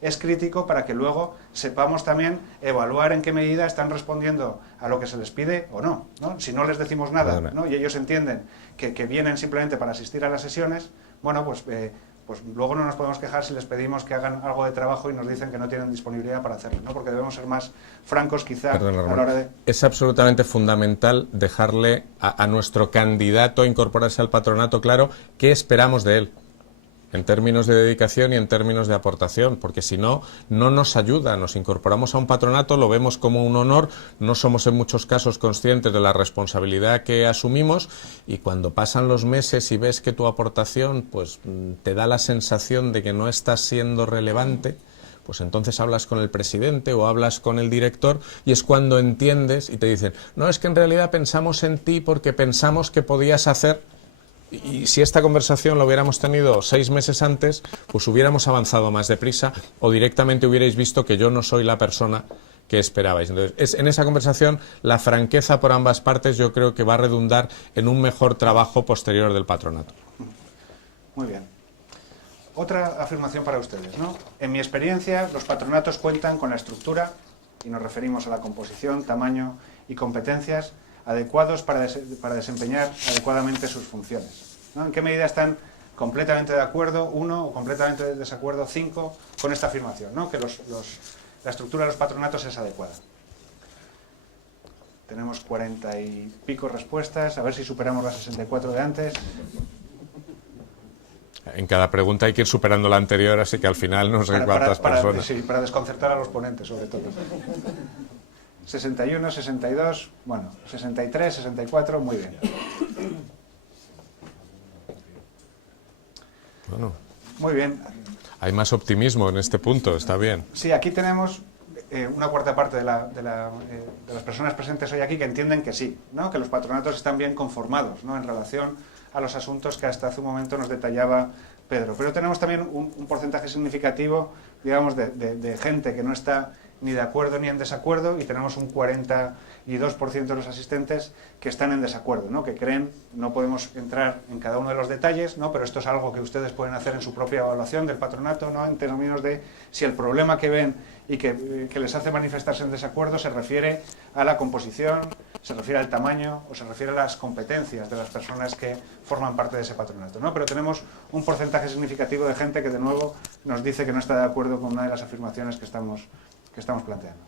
es crítico para que luego sepamos también evaluar en qué medida están respondiendo a lo que se les pide o no, ¿no? Si no les decimos nada, ¿no?, y ellos entienden que vienen simplemente para asistir a las sesiones, bueno, pues luego no nos podemos quejar si les pedimos que hagan algo de trabajo y nos dicen que no tienen disponibilidad para hacerlo, ¿no? Porque debemos ser más francos quizá a la hora de... Es absolutamente fundamental dejarle a nuestro candidato a incorporarse al patronato claro qué esperamos de él. en términos de dedicación y en términos de aportación, porque si no, no nos ayuda. Nos incorporamos a un patronato, lo vemos como un honor, no somos en muchos casos conscientes de la responsabilidad que asumimos, y cuando pasan los meses y ves que tu aportación pues te da la sensación de que no estás siendo relevante, pues entonces hablas con el presidente o hablas con el director y es cuando entiendes y te dicen, no, es que en realidad pensamos en ti porque pensamos que podías hacer. Y si esta conversación la hubiéramos tenido 6 meses antes, pues hubiéramos avanzado más deprisa o directamente hubierais visto que yo no soy la persona que esperabais. Entonces, en esa conversación la franqueza por ambas partes yo creo que va a redundar en un mejor trabajo posterior del patronato. Muy bien. Otra afirmación para ustedes, ¿no? En mi experiencia, los patronatos cuentan con la estructura, y nos referimos a la composición, tamaño y competencias adecuados para desempeñar adecuadamente sus funciones, ¿no? ¿En qué medida están completamente de acuerdo, 1, o completamente de desacuerdo, 5, con esta afirmación, ¿no? Que la estructura de los patronatos es adecuada? Tenemos 40 y pico respuestas, a ver si superamos las 64 de antes. En cada pregunta hay que ir superando la anterior, así que al final no sé cuántas personas. Sí, para desconcertar a los ponentes, sobre todo. 61, 62, bueno, 63, 64, muy bien. Bueno, muy bien. Hay más optimismo en este punto, está bien. Sí, aquí tenemos una cuarta parte de las personas presentes hoy aquí que entienden que sí, ¿no? Que los patronatos están bien conformados, ¿no? En relación a los asuntos que hasta hace un momento nos detallaba Pedro. Pero tenemos también un porcentaje significativo, digamos, de gente que no está ni de acuerdo ni en desacuerdo, y tenemos un 42% de los asistentes que están en desacuerdo, ¿no? Que creen, no podemos entrar en cada uno de los detalles, ¿no? Pero esto es algo que ustedes pueden hacer en su propia evaluación del patronato, ¿no? En términos de si el problema que ven y que les hace manifestarse en desacuerdo se refiere a la composición, se refiere al tamaño o se refiere a las competencias de las personas que forman parte de ese patronato, ¿no? Pero tenemos un porcentaje significativo de gente que de nuevo nos dice que no está de acuerdo con una de las afirmaciones que estamos planteando.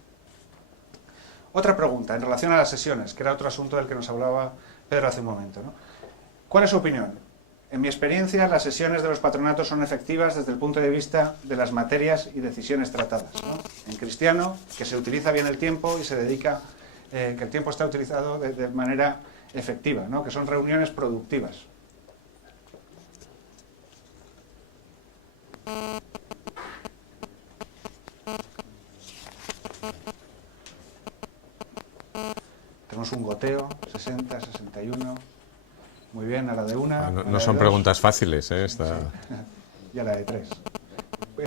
Otra pregunta en relación a las sesiones, que era otro asunto del que nos hablaba Pedro hace un momento, ¿no? ¿Cuál es su opinión? En mi experiencia, las sesiones de los patronatos son efectivas desde el punto de vista de las materias y decisiones tratadas, ¿no? En cristiano, que se utiliza bien el tiempo y se dedica, que el tiempo está utilizado de manera efectiva, ¿no? Que son reuniones productivas. Tenemos un goteo, 60, 61... Muy bien, a la de una. No son preguntas fáciles, ¿eh? Esta... Sí. Y a la de 3.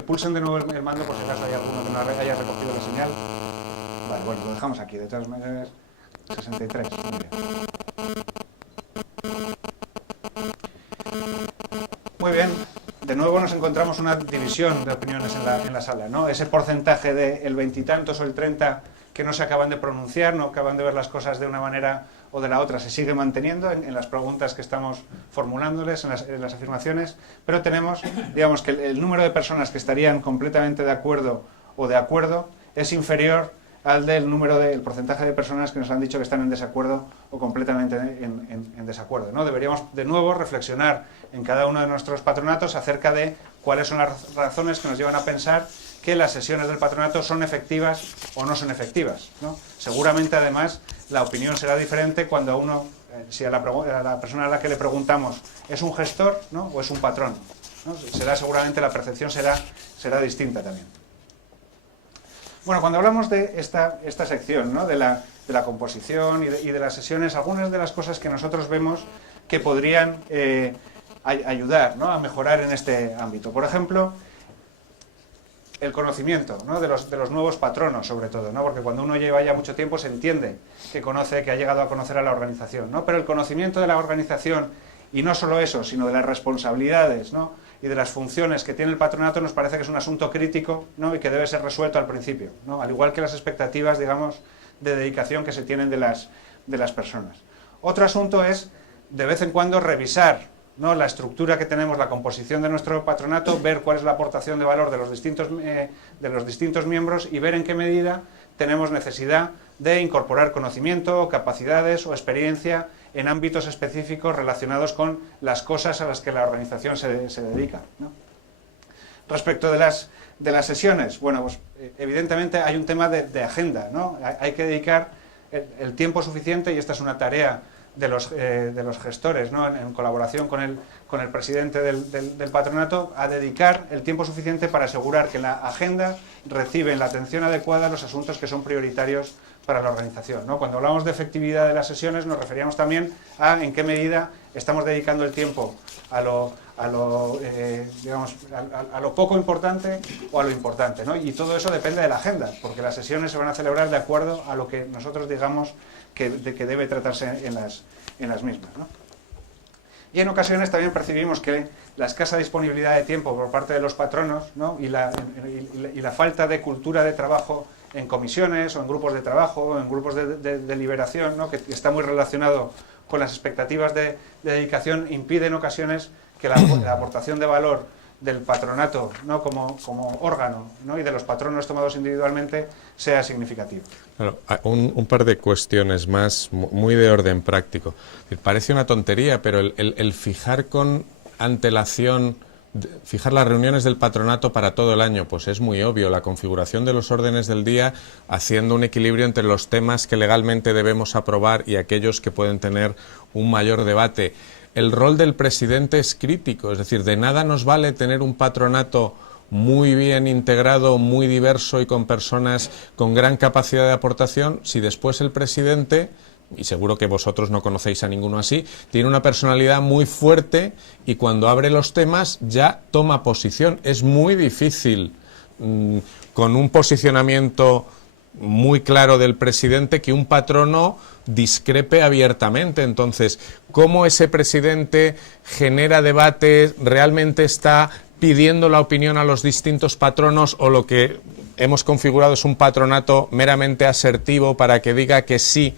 Pulsen de nuevo el mando por si acaso hay alguno que no haya recogido la señal. Vale, bueno, lo dejamos aquí. De todas maneras, 63. Muy bien. Muy bien. De nuevo nos encontramos una división de opiniones en la sala, ¿no? Ese porcentaje del 20 y tantos o el 30 que no se acaban de pronunciar, no acaban de ver las cosas de una manera o de la otra, se sigue manteniendo en las preguntas que estamos formulándoles, en las afirmaciones, pero tenemos, digamos, que el número de personas que estarían completamente de acuerdo o de acuerdo es inferior al del porcentaje de personas que nos han dicho que están en desacuerdo o completamente en desacuerdo, ¿no? Deberíamos de nuevo reflexionar en cada uno de nuestros patronatos acerca de cuáles son las razones que nos llevan a pensar que las sesiones del patronato son efectivas o no son efectivas, ¿no? Seguramente, además, la opinión será diferente cuando a uno, si a la persona a la que le preguntamos es un gestor, ¿no? O es un patrón, ¿no? Seguramente la percepción será distinta también. Bueno, cuando hablamos de esta sección, ¿no? de la composición y de las sesiones, algunas de las cosas que nosotros vemos que podrían ayudar, ¿no? A mejorar en este ámbito. Por ejemplo, el conocimiento, ¿no? de los nuevos patronos, sobre todo, ¿no? Porque cuando uno lleva ya mucho tiempo se entiende que ha llegado a conocer a la organización, ¿no? Pero el conocimiento de la organización, y no solo eso, sino de las responsabilidades, ¿no? Y de las funciones que tiene el patronato, nos parece que es un asunto crítico, ¿no? Y que debe ser resuelto al principio, ¿no? Al igual que las expectativas, digamos, de dedicación que se tienen de las personas. Otro asunto es, de vez en cuando, revisar, ¿no? La estructura que tenemos, la composición de nuestro patronato, ver cuál es la aportación de valor de los distintos miembros y ver en qué medida tenemos necesidad de incorporar conocimiento, capacidades o experiencia en ámbitos específicos relacionados con las cosas a las que la organización se dedica, ¿no? Respecto de las sesiones, bueno, pues evidentemente hay un tema de agenda, ¿no? Hay que dedicar el tiempo suficiente, y esta es una tarea de los gestores, ¿no? En colaboración con el presidente del patronato, a dedicar el tiempo suficiente para asegurar que la agenda reciben la atención adecuada a los asuntos que son prioritarios para la organización, ¿no? Cuando hablamos de efectividad de las sesiones nos referíamos también a en qué medida estamos dedicando el tiempo a lo poco importante o a lo importante, ¿no? Y todo eso depende de la agenda, porque las sesiones se van a celebrar de acuerdo a lo que nosotros digamos que debe tratarse en las mismas, ¿no? Y en ocasiones también percibimos que la escasa disponibilidad de tiempo por parte de los patronos, ¿no? y la falta de cultura de trabajo en comisiones o en grupos de trabajo o en grupos de deliberación, ¿no? Que está muy relacionado con las expectativas de dedicación, impide en ocasiones que la aportación de valor del patronato, ¿no? como órgano, ¿no? y de los patronos tomados individualmente sea significativo. Claro, un par de cuestiones más muy de orden práctico. Parece una tontería, pero el fijar con antelación, fijar las reuniones del patronato para todo el año, pues es muy obvio. La configuración de los órdenes del día, haciendo un equilibrio entre los temas que legalmente debemos aprobar y aquellos que pueden tener un mayor debate. El rol del presidente es crítico, es decir, de nada nos vale tener un patronato muy bien integrado, muy diverso y con personas con gran capacidad de aportación, si después el presidente, y seguro que vosotros no conocéis a ninguno así, tiene una personalidad muy fuerte y cuando abre los temas ya toma posición. Es muy difícil, con un posicionamiento muy claro del presidente, que un patrono discrepe abiertamente. Entonces, ¿cómo ese presidente genera debates? ¿Realmente está pidiendo la opinión a los distintos patronos, o lo que hemos configurado es un patronato meramente asertivo para que diga que sí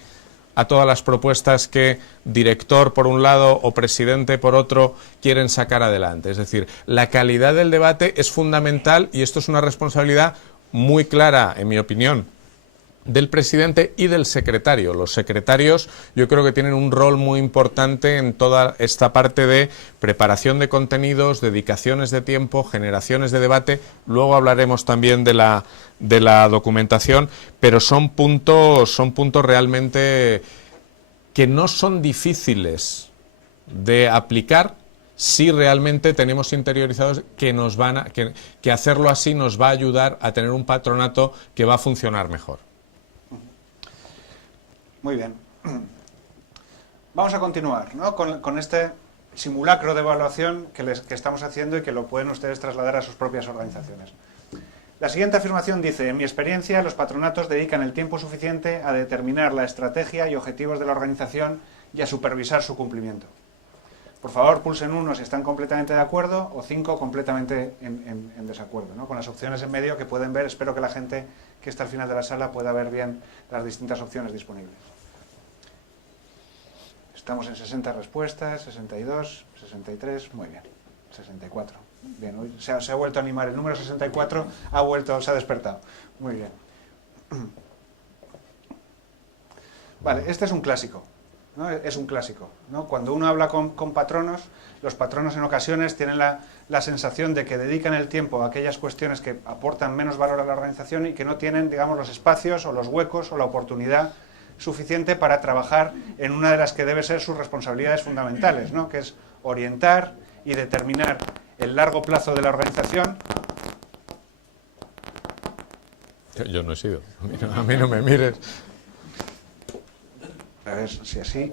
a todas las propuestas que director por un lado o presidente por otro quieren sacar adelante? Es decir, la calidad del debate es fundamental, y esto es una responsabilidad muy clara, en mi opinión, del presidente y del secretario. Los secretarios yo creo que tienen un rol muy importante en toda esta parte de preparación de contenidos, dedicaciones de tiempo, generaciones de debate. Luego hablaremos también de la documentación, pero son puntos realmente que no son difíciles de aplicar si realmente tenemos interiorizados que hacerlo así nos va a ayudar a tener un patronato que va a funcionar mejor. Muy bien. Vamos a continuar, ¿no? con este simulacro de evaluación que estamos haciendo y que lo pueden ustedes trasladar a sus propias organizaciones. La siguiente afirmación dice: en mi experiencia, los patronatos dedican el tiempo suficiente a determinar la estrategia y objetivos de la organización y a supervisar su cumplimiento. Por favor, pulsen 1 si están completamente de acuerdo, o 5 completamente en desacuerdo, ¿no? Con las opciones en medio que pueden ver. Espero que la gente que está al final de la sala pueda ver bien las distintas opciones disponibles. Estamos en 60 respuestas, 62, 63, muy bien, 64. Bien, hoy se ha vuelto a animar, el número 64 se ha despertado. Muy bien. Vale, este es un clásico, ¿no? Es un clásico, ¿no? Cuando uno habla con patronos, los patronos en ocasiones tienen la sensación de que dedican el tiempo a aquellas cuestiones que aportan menos valor a la organización y que no tienen, digamos, los espacios o los huecos o la oportunidad suficiente para trabajar en una de las que debe ser sus responsabilidades fundamentales, ¿no? Que es orientar y determinar el largo plazo de la organización. Yo no he sido, a mí no me mires. A ver si así.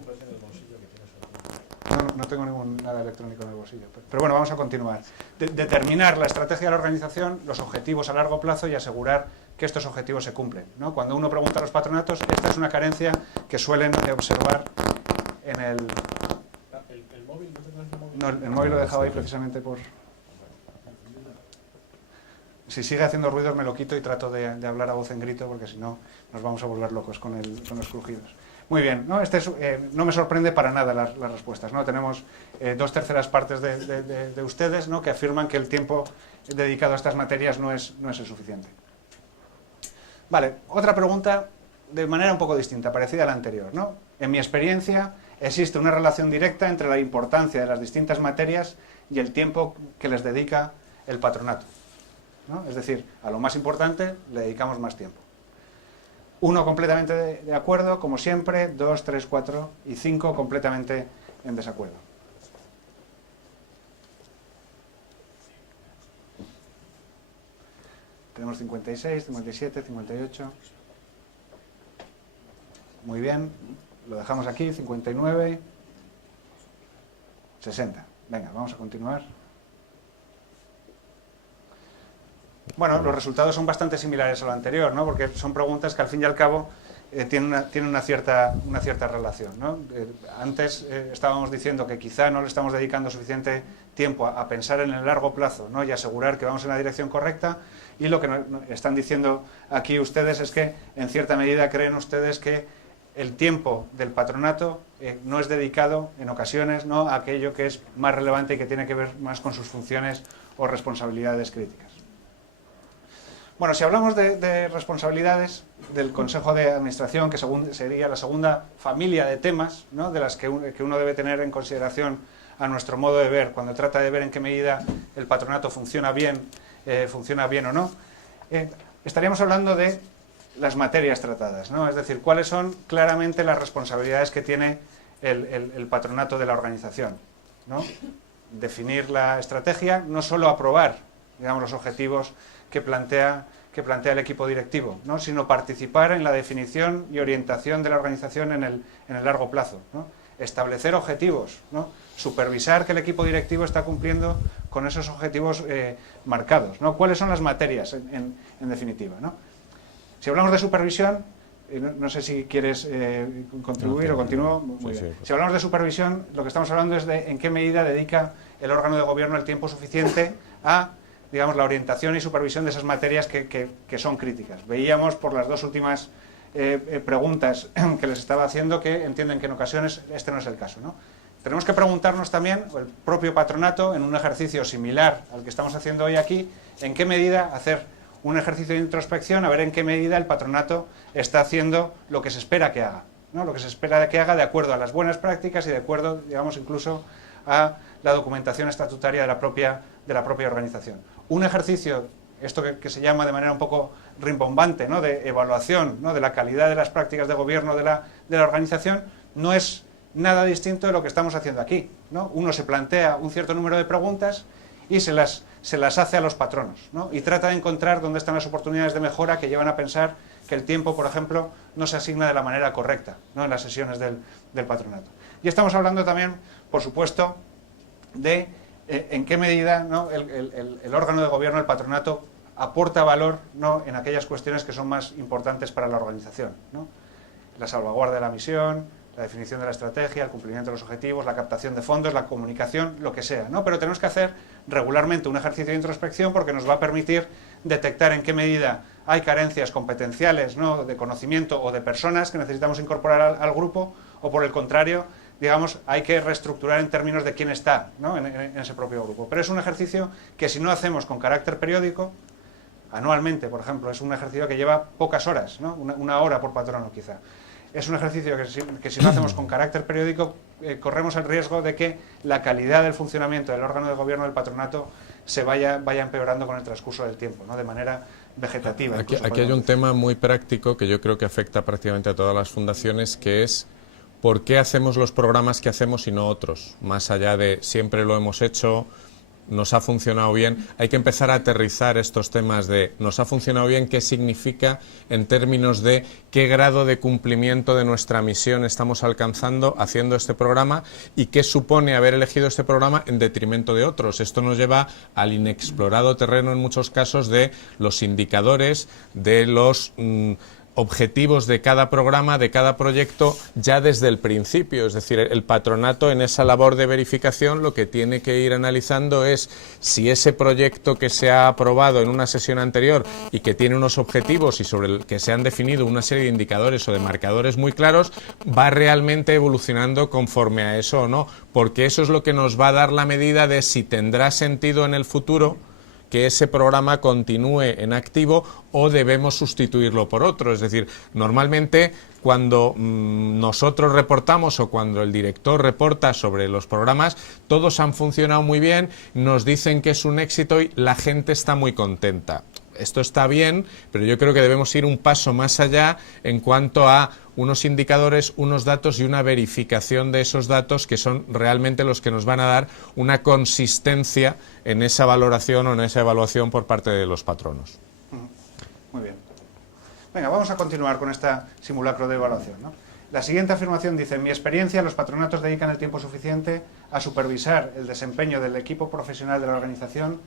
No tengo nada electrónico en el bolsillo. Pero bueno, vamos a continuar. Determinar la estrategia de la organización, los objetivos a largo plazo y asegurar que estos objetivos se cumplen, ¿no? Cuando uno pregunta a los patronatos, esta es una carencia que suelen observar en el... ¿El móvil? No, el móvil lo he dejado ahí precisamente por... Si sigue haciendo ruidos me lo quito y trato de hablar a voz en grito, porque si no nos vamos a volver locos con los crujidos. Muy bien, ¿no? No me sorprende para nada las respuestas, ¿no? Tenemos 2/3 partes de ustedes, ¿no? Que afirman que el tiempo dedicado a estas materias no es el suficiente. Vale, otra pregunta de manera un poco distinta, parecida a la anterior, ¿no? En mi experiencia, existe una relación directa entre la importancia de las distintas materias y el tiempo que les dedica el patronato. ¿no? Es decir, a lo más importante le dedicamos más tiempo. 1 completamente de acuerdo, como siempre, 2, 3, 4 y 5 completamente en desacuerdo. Tenemos 56, 57, 58. Muy bien, lo dejamos aquí, 59, 60. Venga, vamos a continuar. Bueno, los resultados son bastante similares a lo anterior, ¿no? Porque son preguntas que al fin y al cabo tienen una cierta relación, ¿no? Antes estábamos diciendo que quizá no le estamos dedicando suficiente tiempo a pensar en el largo plazo, ¿no? Y asegurar que vamos en la dirección correcta, y lo que están diciendo aquí ustedes es que en cierta medida creen ustedes que el tiempo del patronato no es dedicado en ocasiones, ¿no?, a aquello que es más relevante y que tiene que ver más con sus funciones o responsabilidades críticas. Bueno, si hablamos de responsabilidades del Consejo de Administración, que sería la segunda familia de temas, ¿no?, de las que uno debe tener en consideración a nuestro modo de ver, cuando trata de ver en qué medida el patronato funciona bien o no, estaríamos hablando de las materias tratadas, ¿no? Es decir, cuáles son claramente las responsabilidades que tiene el patronato de la organización, ¿no? Definir la estrategia, no solo aprobar, digamos, los objetivos que plantea el equipo directivo, ¿no?, sino participar en la definición y orientación de la organización en el largo plazo, ¿no? Establecer objetivos, ¿no?, supervisar que el equipo directivo está cumpliendo con esos objetivos marcados, ¿no? ¿Cuáles son las materias, en definitiva, ¿no? Si hablamos de supervisión, no sé si quieres contribuir o continúo. Muy bien. Si hablamos de supervisión, lo que estamos hablando es de en qué medida dedica el órgano de gobierno el tiempo suficiente a, digamos, la orientación y supervisión de esas materias que son críticas. Veíamos por las dos últimas preguntas que les estaba haciendo que entienden que en ocasiones este no es el caso, ¿no? Tenemos que preguntarnos también, el propio patronato, en un ejercicio similar al que estamos haciendo hoy aquí, en qué medida hacer un ejercicio de introspección, a ver en qué medida el patronato está haciendo lo que se espera que haga, ¿no? Lo que se espera que haga de acuerdo a las buenas prácticas y de acuerdo, digamos, incluso a la documentación estatutaria de la propia organización. Un ejercicio, esto que se llama de manera un poco rimbombante, ¿no?, de evaluación, ¿no?, de la calidad de las prácticas de gobierno de la organización, no es nada distinto de lo que estamos haciendo aquí, ¿no? Uno se plantea un cierto número de preguntas y se las hace a los patronos, ¿no?, y trata de encontrar dónde están las oportunidades de mejora que llevan a pensar que el tiempo, por ejemplo, no se asigna de la manera correcta, ¿no?, en las sesiones del patronato. Y estamos hablando también, por supuesto, de en qué medida, ¿no?, el órgano de gobierno, el patronato, aporta valor, ¿no?, en aquellas cuestiones que son más importantes para la organización, ¿no? La salvaguarda de la misión, la definición de la estrategia, el cumplimiento de los objetivos, la captación de fondos, la comunicación, lo que sea, ¿no? Pero tenemos que hacer regularmente un ejercicio de introspección porque nos va a permitir detectar en qué medida hay carencias competenciales, ¿no?, de conocimiento o de personas que necesitamos incorporar al grupo, o por el contrario, digamos, hay que reestructurar en términos de quién está, ¿no?, en ese propio grupo. Pero es un ejercicio que si no hacemos con carácter periódico, anualmente, por ejemplo, es un ejercicio que lleva pocas horas, ¿no?, una hora por patrono quizá. Es un ejercicio que si no hacemos con carácter periódico, corremos el riesgo de que la calidad del funcionamiento del órgano de gobierno del patronato se vaya empeorando con el transcurso del tiempo, ¿no?, de manera vegetativa. Aquí hay un tema muy práctico que yo creo que afecta prácticamente a todas las fundaciones, que es ¿por qué hacemos los programas que hacemos y no otros? Más allá de siempre lo hemos hecho, nos ha funcionado bien, hay que empezar a aterrizar estos temas de nos ha funcionado bien, qué significa en términos de qué grado de cumplimiento de nuestra misión estamos alcanzando haciendo este programa y qué supone haber elegido este programa en detrimento de otros. Esto nos lleva al inexplorado terreno en muchos casos de los indicadores, de los objetivos de cada programa, de cada proyecto, ya desde el principio. Es decir, el patronato en esa labor de verificación lo que tiene que ir analizando es si ese proyecto que se ha aprobado en una sesión anterior y que tiene unos objetivos y sobre el que se han definido una serie de indicadores o de marcadores muy claros, va realmente evolucionando conforme a eso o no, porque eso es lo que nos va a dar la medida de si tendrá sentido en el futuro que ese programa continúe en activo o debemos sustituirlo por otro. Es decir, normalmente cuando nosotros reportamos o cuando el director reporta sobre los programas, todos han funcionado muy bien, nos dicen que es un éxito y la gente está muy contenta. Esto está bien, pero yo creo que debemos ir un paso más allá en cuanto a unos indicadores, unos datos y una verificación de esos datos que son realmente los que nos van a dar una consistencia en esa valoración o en esa evaluación por parte de los patronos. Muy bien. Venga, vamos a continuar con esta simulacro de evaluación, ¿no? La siguiente afirmación dice: en mi experiencia, los patronatos dedican el tiempo suficiente a supervisar el desempeño del equipo profesional de la organización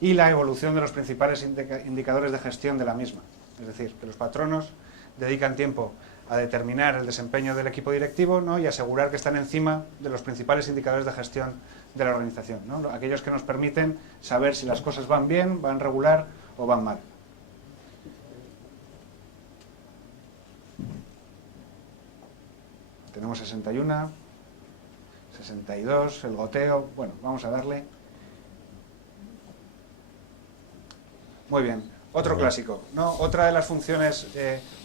y la evolución de los principales indicadores de gestión de la misma. Es decir, que los patronos dedican tiempo a determinar el desempeño del equipo directivo, ¿no? Y asegurar que están encima de los principales indicadores de gestión de la organización, ¿no? Aquellos que nos permiten saber si las cosas van bien, van regular o van mal. Tenemos 61, 62, el goteo. Bueno, vamos a darle. Muy bien. Otro clásico, ¿no? Otra de las funciones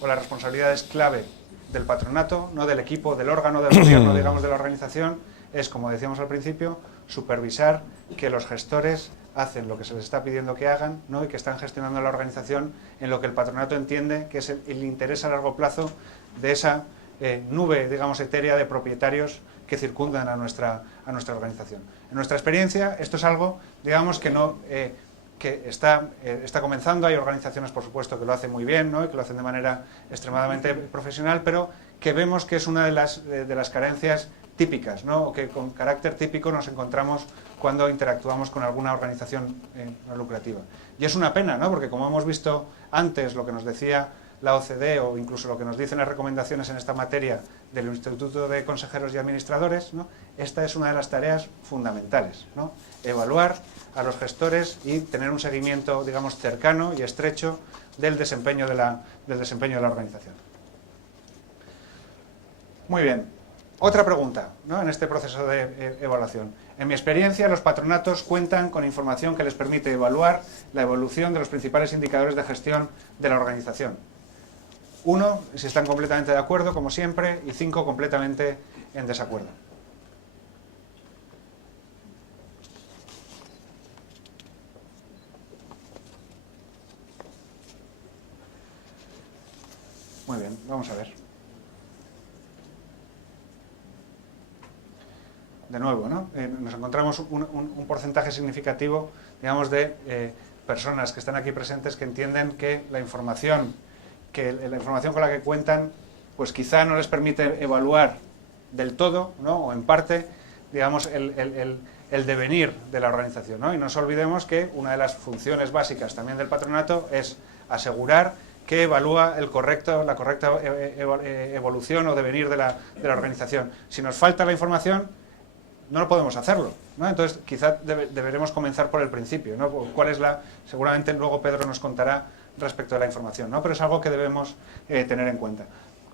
o las responsabilidades clave del patronato, no del equipo, del órgano, del gobierno, digamos, de la organización, es, como decíamos al principio, supervisar que los gestores hacen lo que se les está pidiendo que hagan, ¿no? Y que están gestionando la organización en lo que el patronato entiende que es el interés a largo plazo de esa nube, digamos, etérea de propietarios que circundan a nuestra organización. En nuestra experiencia, esto es algo, digamos, que no... que está comenzando. Hay organizaciones, por supuesto, que lo hacen muy bien, ¿no? Y que lo hacen de manera extremadamente profesional, pero que vemos que es una de las carencias típicas, ¿no? O que con carácter típico nos encontramos cuando interactuamos con alguna organización no lucrativa. Y es una pena, ¿no? Porque como hemos visto antes, lo que nos decía la OCDE o incluso lo que nos dicen las recomendaciones en esta materia del Instituto de Consejeros y Administradores, ¿no? Esta es una de las tareas fundamentales, ¿no? Evaluar a los gestores y tener un seguimiento, digamos, cercano y estrecho del desempeño de la organización. Muy bien. Otra pregunta, ¿no? En este proceso de evaluación. En mi experiencia, los patronatos cuentan con información que les permite evaluar la evolución de los principales indicadores de gestión de la organización. 1, si están completamente de acuerdo, como siempre, y 5, completamente en desacuerdo. Muy bien, vamos a ver. De nuevo, ¿no? Nos encontramos un porcentaje significativo, digamos, de personas que están aquí presentes que entienden que la información con la que cuentan, pues quizá no les permite evaluar del todo, ¿no? O en parte, digamos, el devenir de la organización, ¿no? Y no nos olvidemos que una de las funciones básicas también del patronato es asegurar que evalúa la correcta evolución o devenir de la organización. Si nos falta la información, no lo podemos hacerlo, ¿no? Entonces, quizá deberemos comenzar por el principio, ¿no? ¿Cuál es seguramente luego Pedro nos contará respecto de la información, ¿no? Pero es algo que debemos tener en cuenta.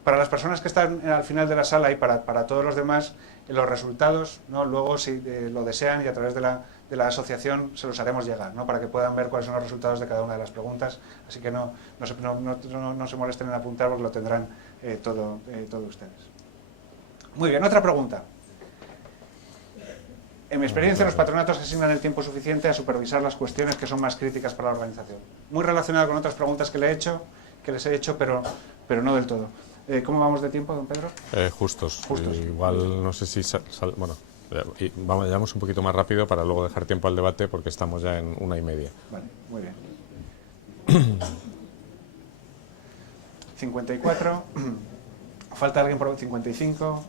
Para las personas que están al final de la sala y para todos los demás, los resultados, ¿no? Luego, si lo desean y a través de la asociación se los haremos llegar, ¿no? Para que puedan ver cuáles son los resultados de cada una de las preguntas. Así que no se molesten en apuntar porque lo tendrán todo ustedes. Muy bien, otra pregunta. En mi experiencia, los patronatos asignan el tiempo suficiente a supervisar las cuestiones que son más críticas para la organización. Muy relacionado con otras preguntas que les he hecho, pero no del todo. ¿Cómo vamos de tiempo, don Pedro? Justos. Igual no sé si... bueno, vamos un poquito más rápido para luego dejar tiempo al debate porque estamos ya en 1:30. Vale, muy bien. 54. Falta alguien por 55.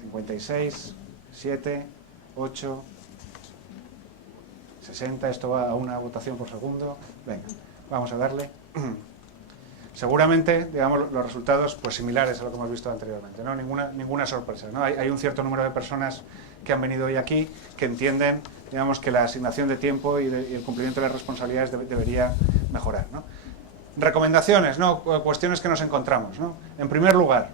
56. 7, 8, 60, esto va a una votación por segundo. Venga, vamos a darle. Seguramente, digamos, los resultados pues similares a lo que hemos visto anteriormente, ¿no? Ninguna sorpresa, ¿no? Hay un cierto número de personas que han venido hoy aquí que entienden, digamos, que la asignación de tiempo y el cumplimiento de las responsabilidades debería mejorar, ¿no? Recomendaciones, ¿no? Cuestiones que nos encontramos, ¿no? En primer lugar,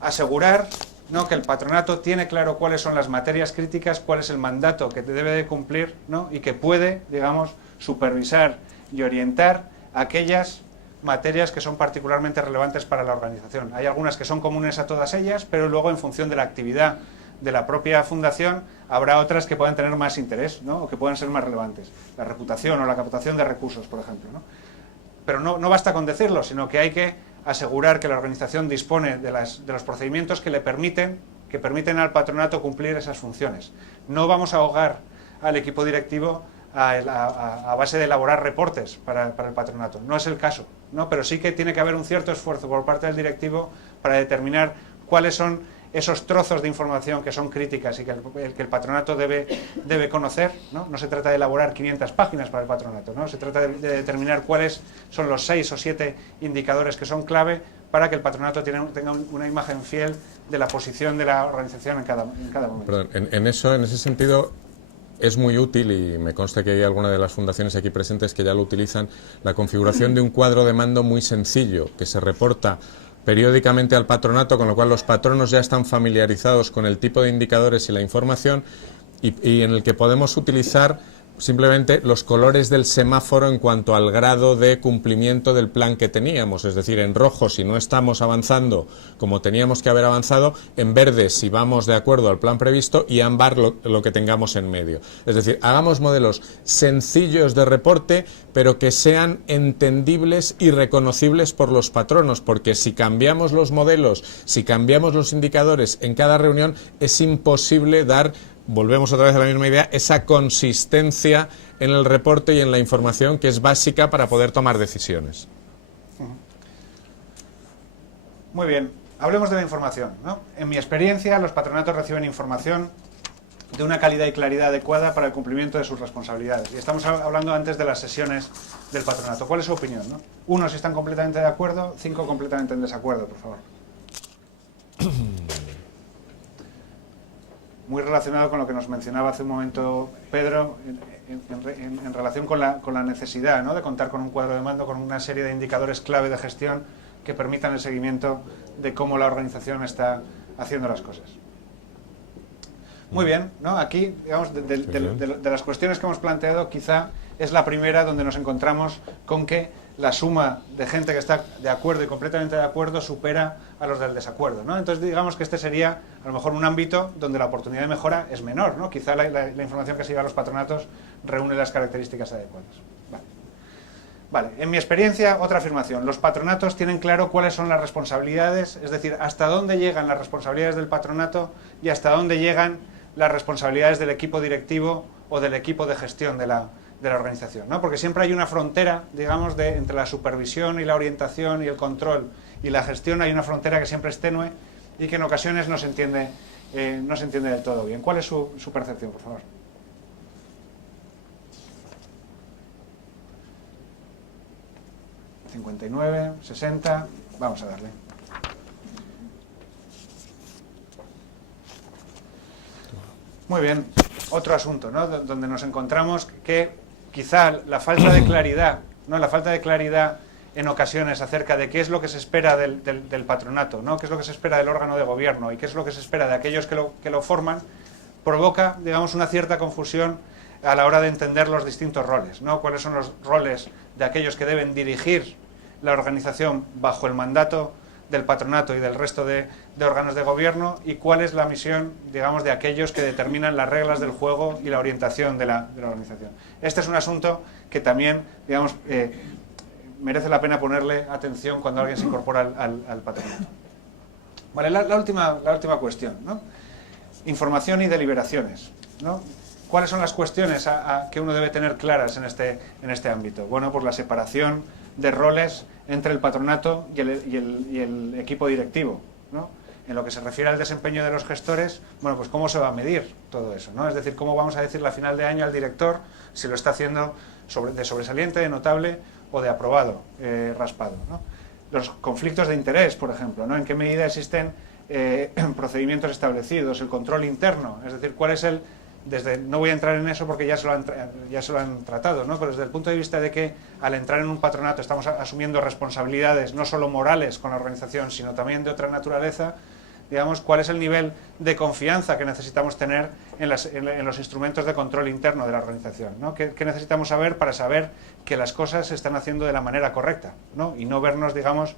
asegurar, ¿no? Que el patronato tiene claro cuáles son las materias críticas, cuál es el mandato que debe de cumplir, ¿no? Y que puede, digamos, supervisar y orientar aquellas materias que son particularmente relevantes para la organización. Hay algunas que son comunes a todas ellas, pero luego en función de la actividad de la propia fundación habrá otras que puedan tener más interés, ¿no? O que puedan ser más relevantes. La reputación o la captación de recursos, por ejemplo, ¿no? Pero no basta con decirlo, sino que hay que asegurar que la organización dispone de los procedimientos que permiten al patronato cumplir esas funciones. No vamos a ahogar al equipo directivo a base de elaborar reportes para el patronato. No es el caso, ¿no? Pero sí que tiene que haber un cierto esfuerzo por parte del directivo para determinar cuáles son esos trozos de información que son críticas y que el patronato debe conocer, ¿no? No se trata de elaborar 500 páginas para el patronato, ¿no? Se trata de determinar cuáles son los 6 o 7 indicadores que son clave para que el patronato tenga una imagen fiel de la posición de la organización en cada momento. Perdón, en ese sentido es muy útil, y me consta que hay alguna de las fundaciones aquí presentes que ya lo utilizan, la configuración de un cuadro de mando muy sencillo que se reporta periódicamente al patronato, con lo cual los patronos ya están familiarizados con el tipo de indicadores y la información, y en el que podemos utilizar simplemente los colores del semáforo en cuanto al grado de cumplimiento del plan que teníamos, es decir, en rojo si no estamos avanzando como teníamos que haber avanzado, en verde si vamos de acuerdo al plan previsto, y ámbar lo que tengamos en medio. Es decir, hagamos modelos sencillos de reporte, pero que sean entendibles y reconocibles por los patronos, porque si cambiamos los modelos, si cambiamos los indicadores en cada reunión, es imposible dar, volvemos otra vez a la misma idea, esa consistencia en el reporte y en la información que es básica para poder tomar decisiones. Muy bien, hablemos de la información, ¿no? En mi experiencia, los patronatos reciben información de una calidad y claridad adecuada para el cumplimiento de sus responsabilidades. Y estamos hablando antes de las sesiones del patronato. ¿Cuál es su opinión, no? 1 si están completamente de acuerdo, 5 completamente en desacuerdo, por favor. Muy relacionado con lo que nos mencionaba hace un momento Pedro, en relación con la necesidad, ¿no?, de contar con un cuadro de mando, con una serie de indicadores clave de gestión que permitan el seguimiento de cómo la organización está haciendo las cosas. Muy bien, ¿no? Aquí, digamos, de las cuestiones que hemos planteado, quizá es la primera donde nos encontramos con que la suma de gente que está de acuerdo y completamente de acuerdo supera a los del desacuerdo, ¿no? Entonces, digamos que este sería, a lo mejor, un ámbito donde la oportunidad de mejora es menor, ¿no? Quizá la información que se lleva a los patronatos reúne las características adecuadas. Vale, en mi experiencia, otra afirmación. Los patronatos tienen claro cuáles son las responsabilidades, es decir, hasta dónde llegan las responsabilidades del patronato y hasta dónde llegan las responsabilidades del equipo directivo o del equipo de gestión de la organización, ¿no? Porque siempre hay una frontera, digamos, entre la supervisión y la orientación y el control y la gestión. Hay una frontera que siempre es tenue y que en ocasiones no se entiende del todo bien. ¿Cuál es su percepción, por favor? ¿59, 60? Vamos a darle. Muy bien, otro asunto, ¿no?, donde nos encontramos que quizá la falta de claridad, ¿no?, la falta de claridad en ocasiones acerca de qué es lo que se espera del patronato, ¿no?, qué es lo que se espera del órgano de gobierno y qué es lo que se espera de aquellos que lo forman, provoca, digamos, una cierta confusión a la hora de entender los distintos roles, ¿no? Cuáles son los roles de aquellos que deben dirigir la organización bajo el mandato del patronato y del resto de órganos de gobierno, y cuál es la misión, digamos, de aquellos que determinan las reglas del juego y la orientación de la organización. Este es un asunto que también, digamos, merece la pena ponerle atención cuando alguien se incorpora al patronato. Vale, la última cuestión, ¿no? Información y deliberaciones, ¿no? ¿Cuáles son las cuestiones que uno debe tener claras en este ámbito? Bueno, pues la separación de roles entre el patronato y el equipo directivo, ¿no? En lo que se refiere al desempeño de los gestores, bueno, pues cómo se va a medir todo eso, ¿no? Es decir, cómo vamos a decirle a final de año al director si lo está haciendo de sobresaliente, de notable o de aprobado, raspado, ¿no? Los conflictos de interés, por ejemplo, ¿no? En qué medida existen procedimientos establecidos, el control interno, es decir, cuál es no voy a entrar en eso porque ya se lo han tratado, ¿no? Pero desde el punto de vista de que al entrar en un patronato estamos asumiendo responsabilidades no solo morales con la organización, sino también de otra naturaleza, digamos, cuál es el nivel de confianza que necesitamos tener en los instrumentos de control interno de la organización, ¿no? ¿Qué necesitamos saber para saber que las cosas se están haciendo de la manera correcta, ¿no? Y no vernos, digamos,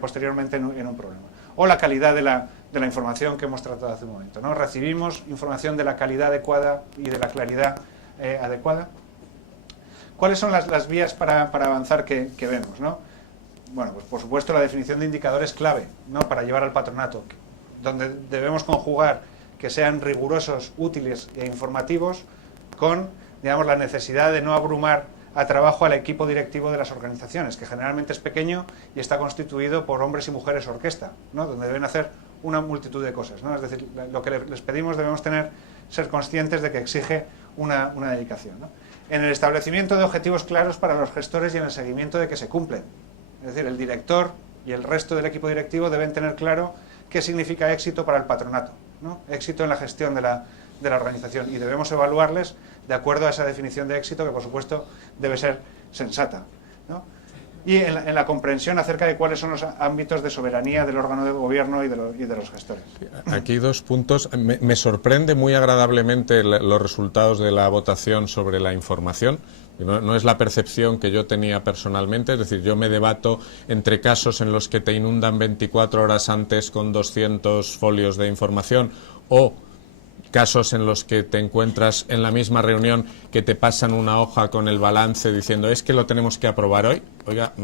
posteriormente en un problema? O la calidad de la información que hemos tratado hace un momento, ¿no? ¿Recibimos información de la calidad adecuada y de la claridad adecuada? ¿Cuáles son las vías para avanzar que vemos, ¿no? Bueno, pues por supuesto la definición de indicadores clave, ¿no? Para llevar al patronato, donde debemos conjugar que sean rigurosos, útiles e informativos con, digamos, la necesidad de no abrumar a trabajo al equipo directivo de las organizaciones, que generalmente es pequeño y está constituido por hombres y mujeres orquesta, ¿no? Donde deben hacer una multitud de cosas, ¿no? Es decir, lo que les pedimos debemos ser conscientes de que exige una dedicación, ¿no? En el establecimiento de objetivos claros para los gestores y en el seguimiento de que se cumplen. Es decir, el director y el resto del equipo directivo deben tener claro qué significa éxito para el patronato, ¿no? Éxito en la gestión de la organización, y debemos evaluarles de acuerdo a esa definición de éxito, que por supuesto debe ser sensata, ¿no? Y en la comprensión acerca de cuáles son los ámbitos de soberanía del órgano de gobierno y de los gestores. Aquí 2 puntos. Me sorprende muy agradablemente los resultados de la votación sobre la información. No es la percepción que yo tenía personalmente, es decir, yo me debato entre casos en los que te inundan 24 horas antes con 200 folios de información o casos en los que te encuentras en la misma reunión que te pasan una hoja con el balance diciendo es que lo tenemos que aprobar hoy. Oiga,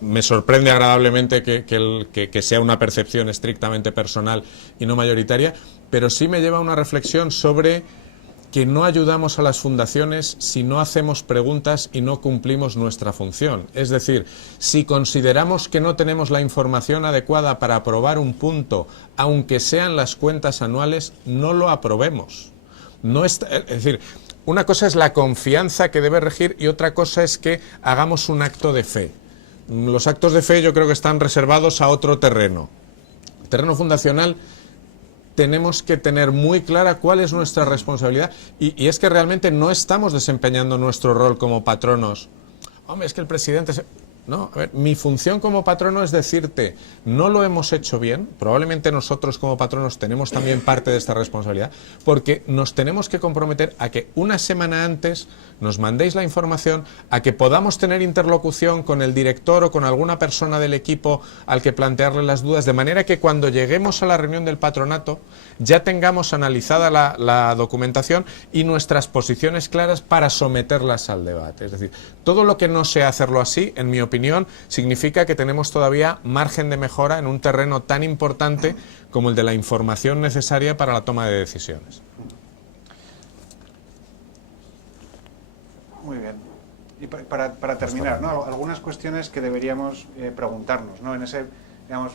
me sorprende agradablemente que sea una percepción estrictamente personal y no mayoritaria, pero sí me lleva a una reflexión sobre que no ayudamos a las fundaciones si no hacemos preguntas y no cumplimos nuestra función. Es decir, si consideramos que no tenemos la información adecuada para aprobar un punto, aunque sean las cuentas anuales, no lo aprobemos. Es decir, una cosa es la confianza que debe regir y otra cosa es que hagamos un acto de fe. Los actos de fe yo creo que están reservados a otro terreno. El terreno fundacional tenemos que tener muy clara cuál es nuestra responsabilidad y es que realmente no estamos desempeñando nuestro rol como patronos. Hombre, es que el presidente... No, a ver, mi función como patrono es decirte, no lo hemos hecho bien, probablemente nosotros como patronos tenemos también parte de esta responsabilidad, porque nos tenemos que comprometer a que una semana antes nos mandéis la información, a que podamos tener interlocución con el director o con alguna persona del equipo al que plantearle las dudas, de manera que cuando lleguemos a la reunión del patronato ya tengamos analizada la documentación y nuestras posiciones claras para someterlas al debate. Es decir, todo lo que no sea hacerlo así, en mi opinión, significa que tenemos todavía margen de mejora en un terreno tan importante como el de la información necesaria para la toma de decisiones. Muy bien. Y para terminar, ¿no? Algunas cuestiones que deberíamos preguntarnos, ¿no? En ese, digamos,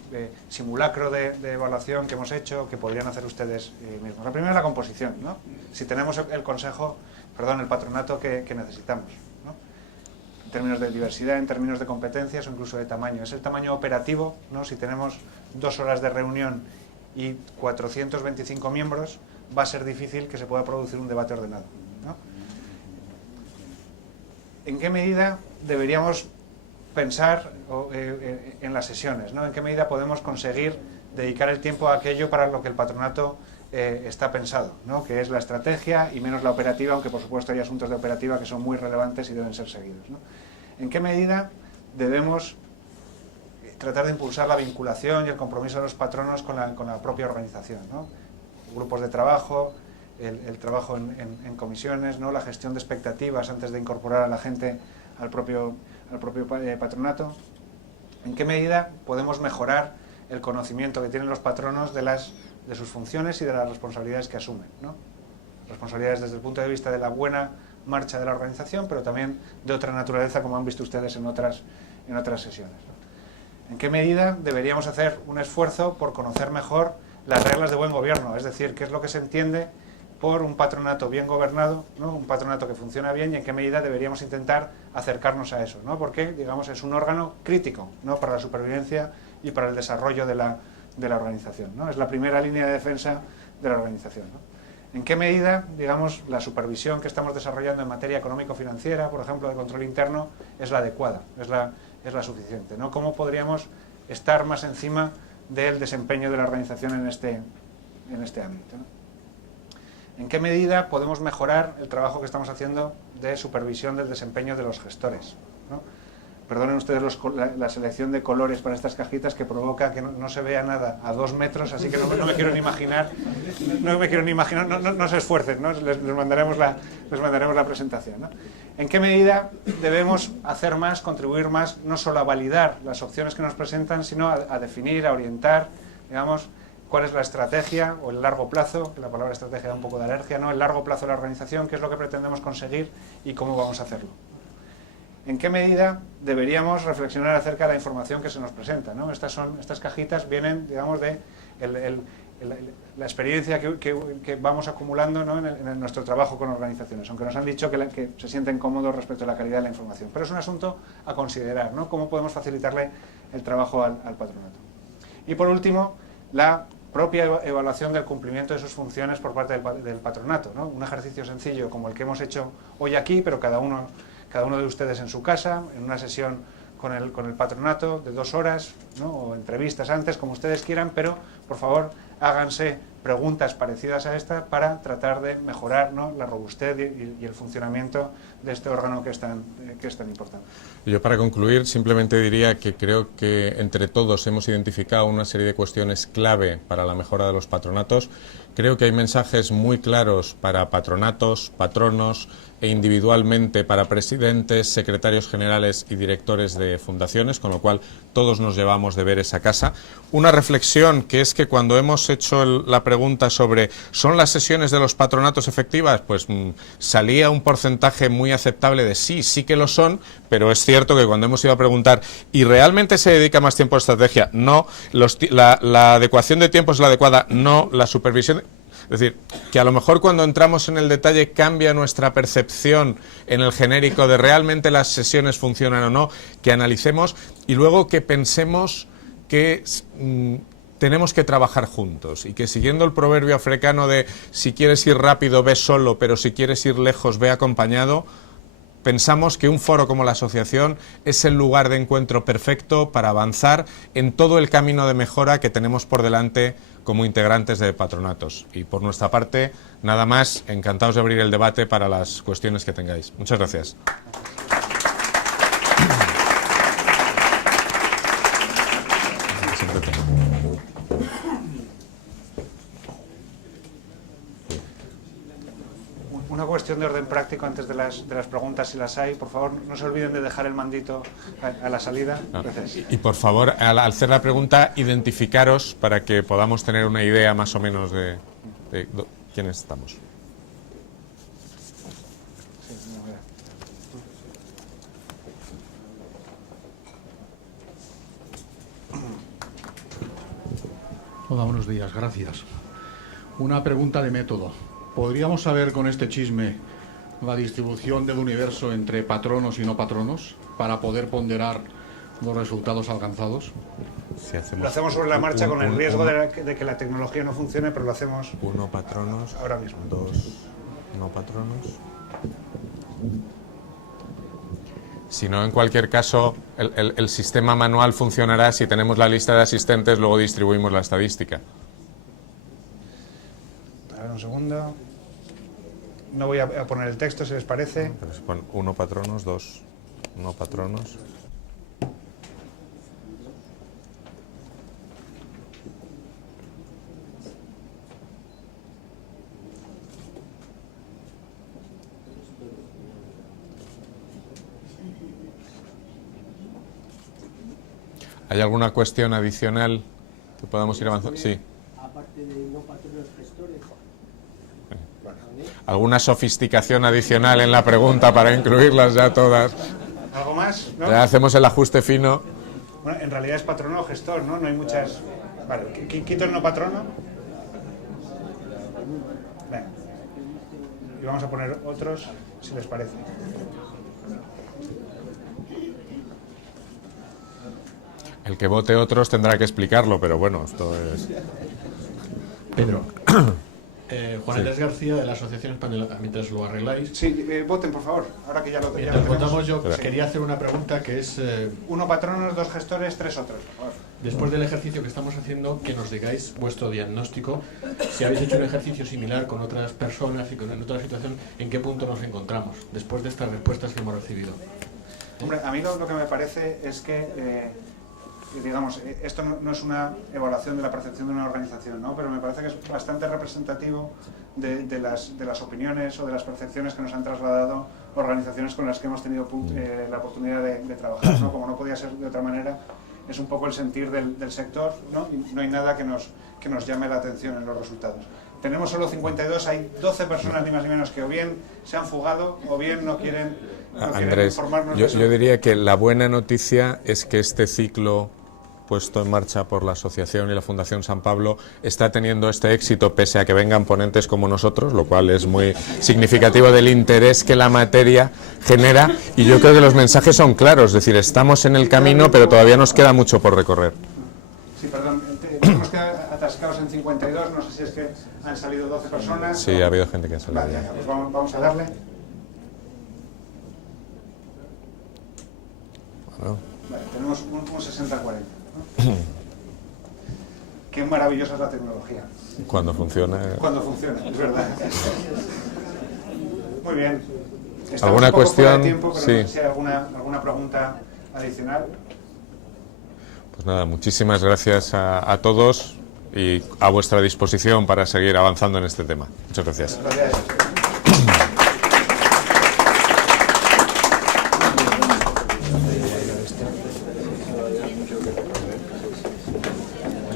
simulacro de evaluación que hemos hecho, que podrían hacer ustedes mismos. La primera es la composición, ¿no? Si tenemos el patronato que necesitamos, ¿no? En términos de diversidad, en términos de competencias o incluso de tamaño. Es el tamaño operativo, ¿no? Si tenemos 2 horas de reunión y 425 miembros, va a ser difícil que se pueda producir un debate ordenado, ¿no? ¿En qué medida deberíamos pensar en las sesiones, ¿no? ¿En qué medida podemos conseguir dedicar el tiempo a aquello para lo que el patronato está pensado, ¿no? Que es la estrategia y menos la operativa, aunque por supuesto hay asuntos de operativa que son muy relevantes y deben ser seguidos, ¿no? ¿En qué medida debemos tratar de impulsar la vinculación y el compromiso de los patronos con la propia organización, ¿no? Grupos de trabajo, el trabajo en comisiones, ¿no? La gestión de expectativas antes de incorporar a la gente al propio patronato. ¿En qué medida podemos mejorar el conocimiento que tienen los patronos de sus funciones y de las responsabilidades que asumen, ¿no? Responsabilidades desde el punto de vista de la buena marcha de la organización, pero también de otra naturaleza, como han visto ustedes en otras sesiones, ¿no? ¿En qué medida deberíamos hacer un esfuerzo por conocer mejor las reglas de buen gobierno? Es decir, qué es lo que se entiende por un patronato bien gobernado, ¿no? Un patronato que funciona bien, y en qué medida deberíamos intentar acercarnos a eso, ¿no? Porque, digamos, es un órgano crítico, ¿no? Para la supervivencia y para el desarrollo de la organización, ¿no? Es la primera línea de defensa de la organización, ¿no? ¿En qué medida, digamos, la supervisión que estamos desarrollando en materia económico-financiera, por ejemplo, de control interno, es la adecuada, es la suficiente, ¿no? ¿Cómo podríamos estar más encima del desempeño de la organización en este ámbito, ¿no? ¿En qué medida podemos mejorar el trabajo que estamos haciendo de supervisión del desempeño de los gestores, ¿no? Perdonen ustedes la selección de colores para estas cajitas, que provoca que no se vea nada a 2 metros, así que no me quiero ni imaginar, no se esfuercen, ¿no? Les mandaremos la presentación, ¿no? ¿En qué medida debemos hacer más, contribuir más, no solo a validar las opciones que nos presentan, sino a definir, a orientar, digamos, cuál es la estrategia o el largo plazo, que la palabra estrategia da un poco de alergia, ¿no? El largo plazo de la organización, qué es lo que pretendemos conseguir y cómo vamos a hacerlo? ¿En qué medida deberíamos reflexionar acerca de la información que se nos presenta, ¿no? Estas cajitas vienen, digamos, de la experiencia que vamos acumulando, ¿no? en nuestro trabajo con organizaciones, aunque nos han dicho que se sienten cómodos respecto a la calidad de la información. Pero es un asunto a considerar, ¿no? Cómo podemos facilitarle el trabajo al patronato. Y por último, la propia evaluación del cumplimiento de sus funciones por parte del patronato, ¿no? Un ejercicio sencillo como el que hemos hecho hoy aquí, pero cada uno de ustedes en su casa, en una sesión con el patronato de 2 horas, ¿no? O entrevistas antes, como ustedes quieran, pero por favor háganse preguntas parecidas a esta para tratar de mejorar, ¿no? La robustez y el funcionamiento de este órgano que es tan importante. Yo, para concluir, simplemente diría que creo que entre todos hemos identificado una serie de cuestiones clave para la mejora de los patronatos. Creo que hay mensajes muy claros para patronatos, patronos e individualmente para presidentes, secretarios generales y directores de fundaciones, con lo cual todos nos llevamos de ver esa casa. Una reflexión, que es que cuando hemos hecho la pregunta sobre ¿son las sesiones de los patronatos efectivas? Pues salía un porcentaje muy aceptable de sí que lo son, pero es cierto que cuando hemos ido a preguntar ¿y realmente se dedica más tiempo a estrategia? No. La adecuación de tiempo es la adecuada, no. La supervisión... Es decir, que a lo mejor cuando entramos en el detalle cambia nuestra percepción en el genérico de realmente las sesiones funcionan o no, que analicemos y luego que pensemos que tenemos que trabajar juntos y que, siguiendo el proverbio africano de si quieres ir rápido ve solo, pero si quieres ir lejos ve acompañado, pensamos que un foro como la asociación es el lugar de encuentro perfecto para avanzar en todo el camino de mejora que tenemos por delante como integrantes de patronatos. Y por nuestra parte, nada más, encantados de abrir el debate para las cuestiones que tengáis. Muchas gracias. Una cuestión de orden práctico antes de las preguntas, si las hay. Por favor, no se olviden de dejar el mandito a la salida. Gracias. Y por favor, al hacer la pregunta, identificaros para que podamos tener una idea más o menos de quiénes estamos. Hola, buenos días, gracias. Una pregunta de método. ¿Podríamos saber con este chisme la distribución del universo entre patronos y no patronos para poder ponderar los resultados alcanzados? Si lo hacemos sobre la marcha con el riesgo de que la tecnología no funcione, pero lo hacemos 1 patronos, ahora mismo. 2 no patronos. Si no, en cualquier caso, el sistema manual funcionará si tenemos la lista de asistentes, luego distribuimos la estadística. A ver, un segundo. No voy a poner el texto, si les parece. Pero se pone 1 patronos, 2 no patronos. ¿Hay alguna cuestión adicional que podamos ir avanzando? Sí. Aparte de no patronos gestores. ¿Alguna sofisticación adicional en la pregunta para incluirlas ya todas? ¿Algo más? ¿No? Ya hacemos el ajuste fino. Bueno, en realidad es patrono o gestor, ¿no? No hay muchas... Vale, quito el no patrono. Venga. Y vamos a poner otros, si les parece. El que vote otros tendrá que explicarlo, pero bueno, esto es... Pedro. Juan Andrés García, de la Asociación Española, mientras lo arregláis. Sí, voten, por favor, ahora que ya lo tenemos. Mientras votamos, yo quería hacer una pregunta que es... 1 patronos, 2 gestores, 3 otros, por favor. Después del ejercicio que estamos haciendo, que nos digáis vuestro diagnóstico, si habéis hecho un ejercicio similar con otras personas y en otra situación, ¿en qué punto nos encontramos después de estas respuestas que hemos recibido? Hombre, a mí lo que me parece es que, digamos, esto no es una evaluación de la percepción de una organización, ¿no? Pero me parece que es bastante representativo de las opiniones o de las percepciones que nos han trasladado organizaciones con las que hemos tenido la oportunidad de trabajar, ¿no? Como no podía ser de otra manera, es un poco el sentir del sector, ¿no? Y no hay nada que nos llame la atención en los resultados. Tenemos solo 52, hay 12 personas ni más ni menos que o bien se han fugado o bien no quieren Andrés, informarnos de eso. yo diría que la buena noticia es que este ciclo puesto en marcha por la Asociación y la Fundación San Pablo está teniendo este éxito pese a que vengan ponentes como nosotros, lo cual es muy significativo del interés que la materia genera, y yo creo que los mensajes son claros, es decir, estamos en el camino pero todavía nos queda mucho por recorrer. Sí, perdón, hemos quedado atascados en 52, no sé si es que han salido 12 personas. Sí, ha habido gente que ha salido. Vale, pues vamos a darle. Bueno. Vale, tenemos un 60-40. ¿no? Qué maravillosa es la tecnología. Cuando funciona. Cuando funciona, es verdad. Muy bien. Estamos ¿Alguna un poco fuera de cuestión? tiempo, pero Sí. no sé si hay alguna pregunta adicional. Pues nada, muchísimas gracias a todos y a vuestra disposición para seguir avanzando en este tema. Muchas gracias. Gracias.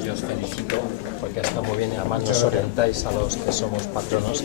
Yo os felicito porque está muy bien y además nos orientáis a los que somos patronos.